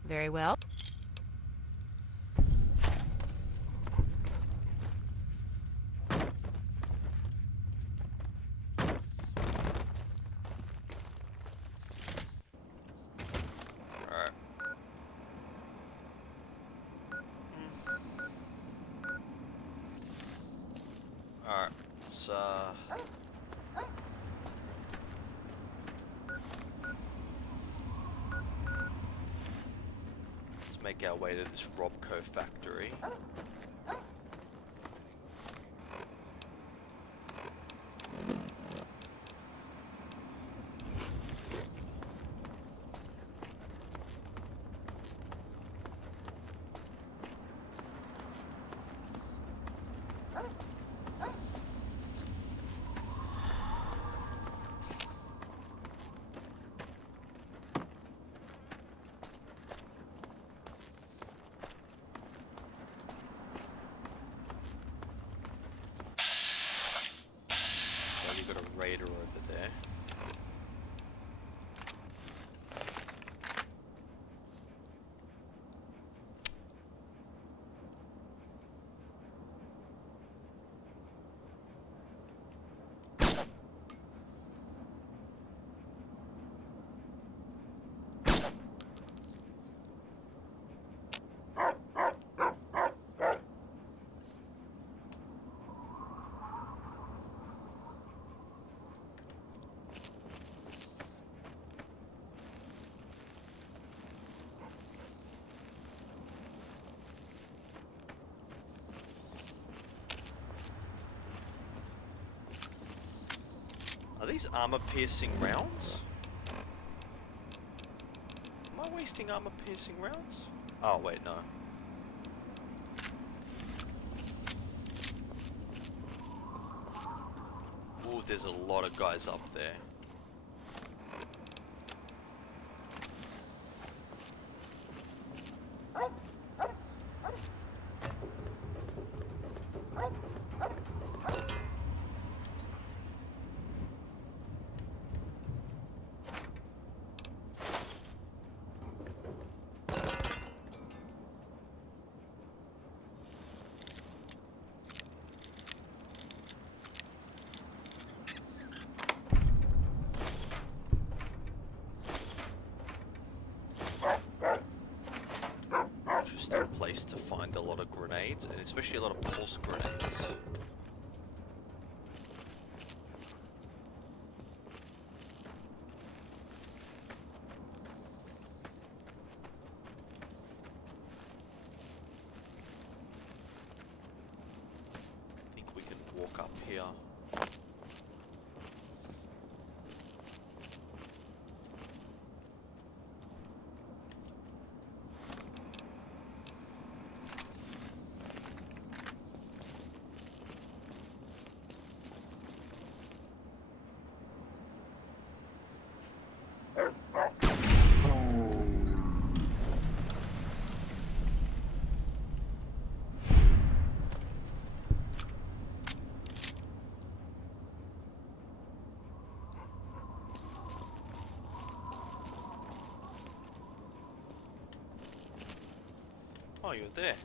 Very well. Make our way to this Robco factory. armor-piercing rounds? Am I wasting armor-piercing rounds? Oh, wait, no. Ooh, there's a lot of guys up there. Interesting place to find a lot of grenades, and especially a lot of pulse grenades. I think we can walk up here. Oh, you're there.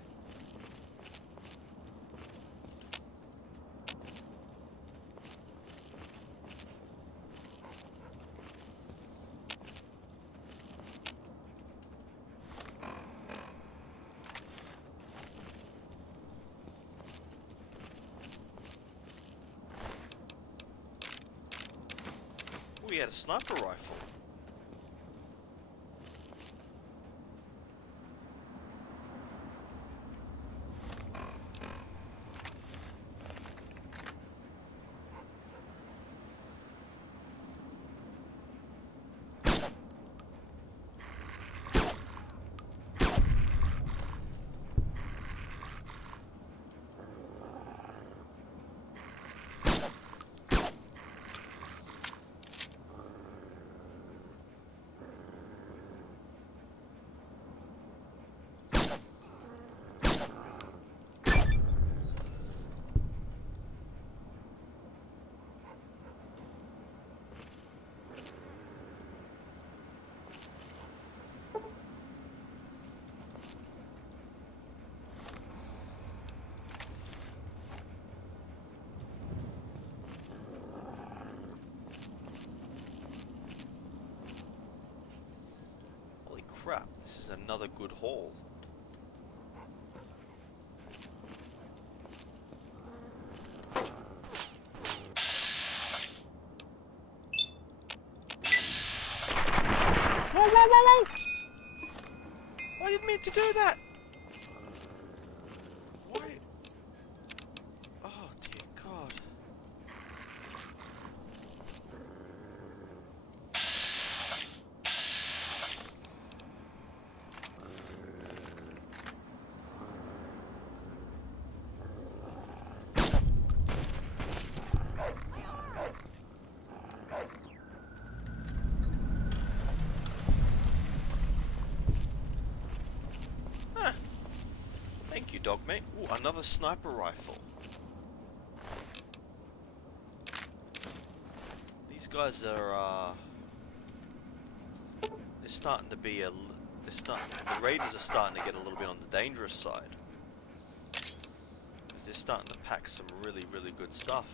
We had a sniper rifle. Crap, this is another good haul. Whoa, whoa, whoa, whoa! I didn't mean to do that! Why? Oh, dear God. Thank you, dog mate. Ooh, another sniper rifle. These guys are, they're starting to be the raiders are starting to get a little bit on the dangerous side. They're starting to pack some really, really good stuff.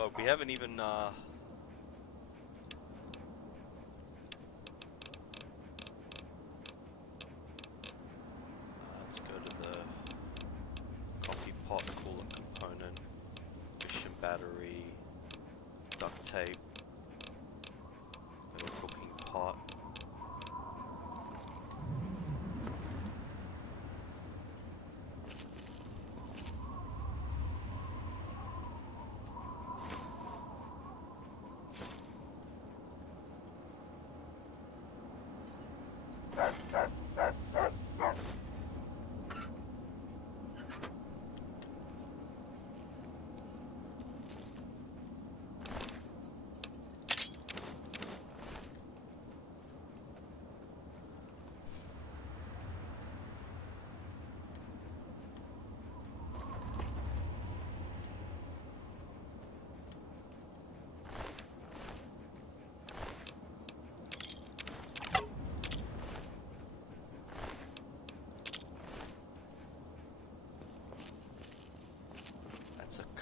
God, we haven't even let's go to the coffee pot coolant component, mission battery, duct tape, and a cooking pot.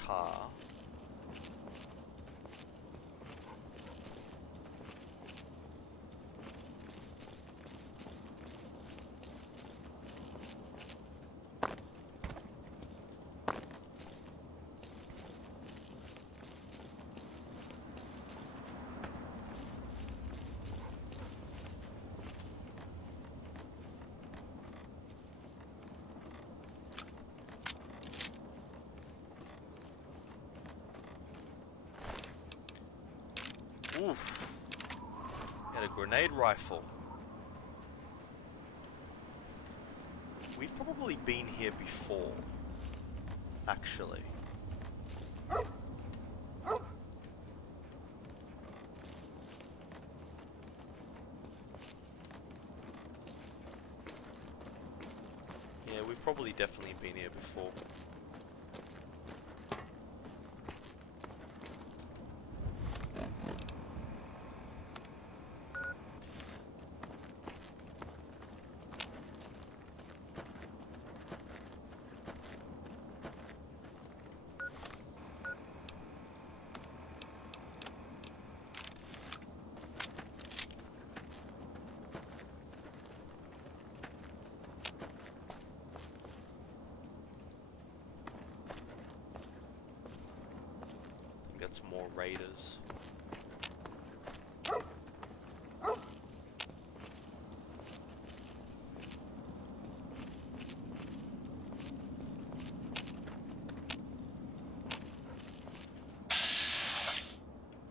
Car. Oof. Got a grenade rifle. We've probably been here before, actually. Yeah, we've probably definitely been here before. Got some more raiders.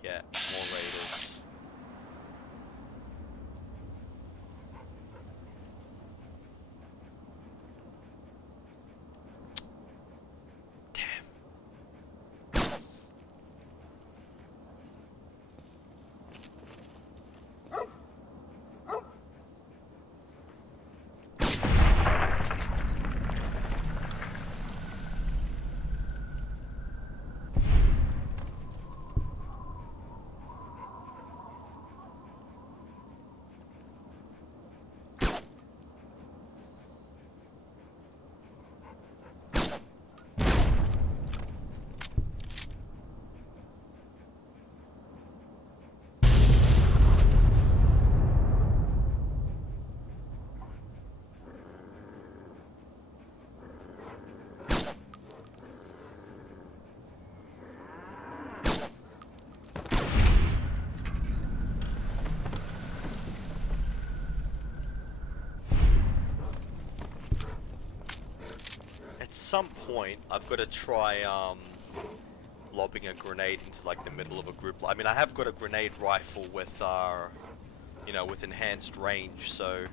Yeah, more raiders. At some point, I've got to try lobbing a grenade into like the middle of a group. I mean, I have got a grenade rifle with you know, with enhanced range, so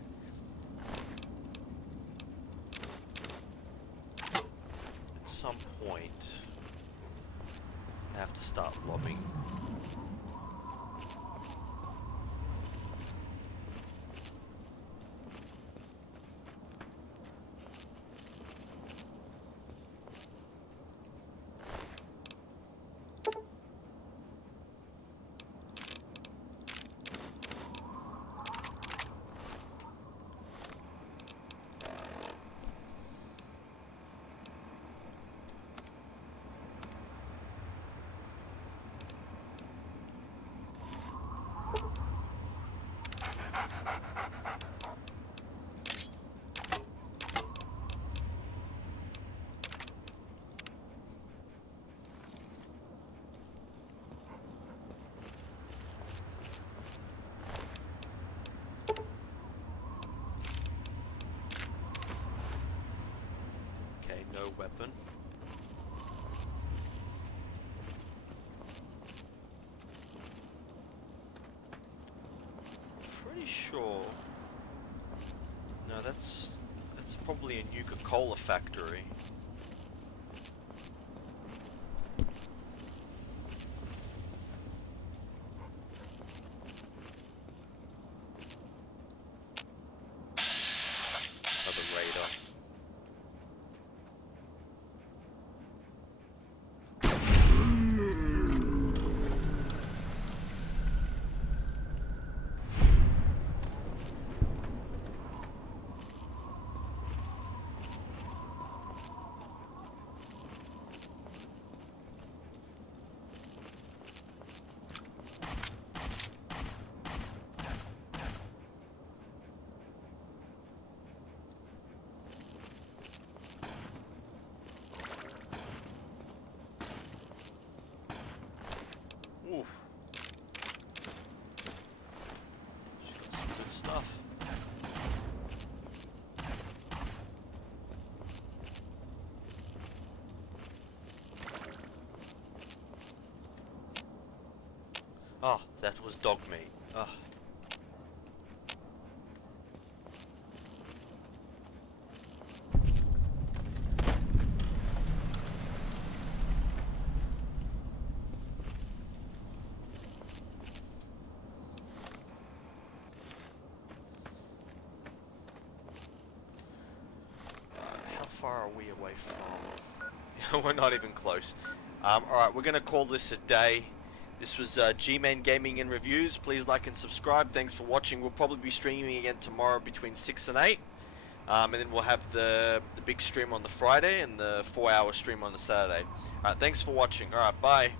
at some point I have to start lobbing. Okay, no weapon. Pretty sure. No, that's probably a Nuka-Cola factory. Another raider. Oof. She's got some good stuff. Oh, that was dog meat. Oh. How far are we away from? We're not even close. Alright, we're going to call this a day. This was G-Man Gaming and Reviews. Please like and subscribe. Thanks for watching. We'll probably be streaming again tomorrow between 6 and 8. And then we'll have the big stream on the Friday and the 4-hour stream on the Saturday. Alright, thanks for watching. Alright, bye.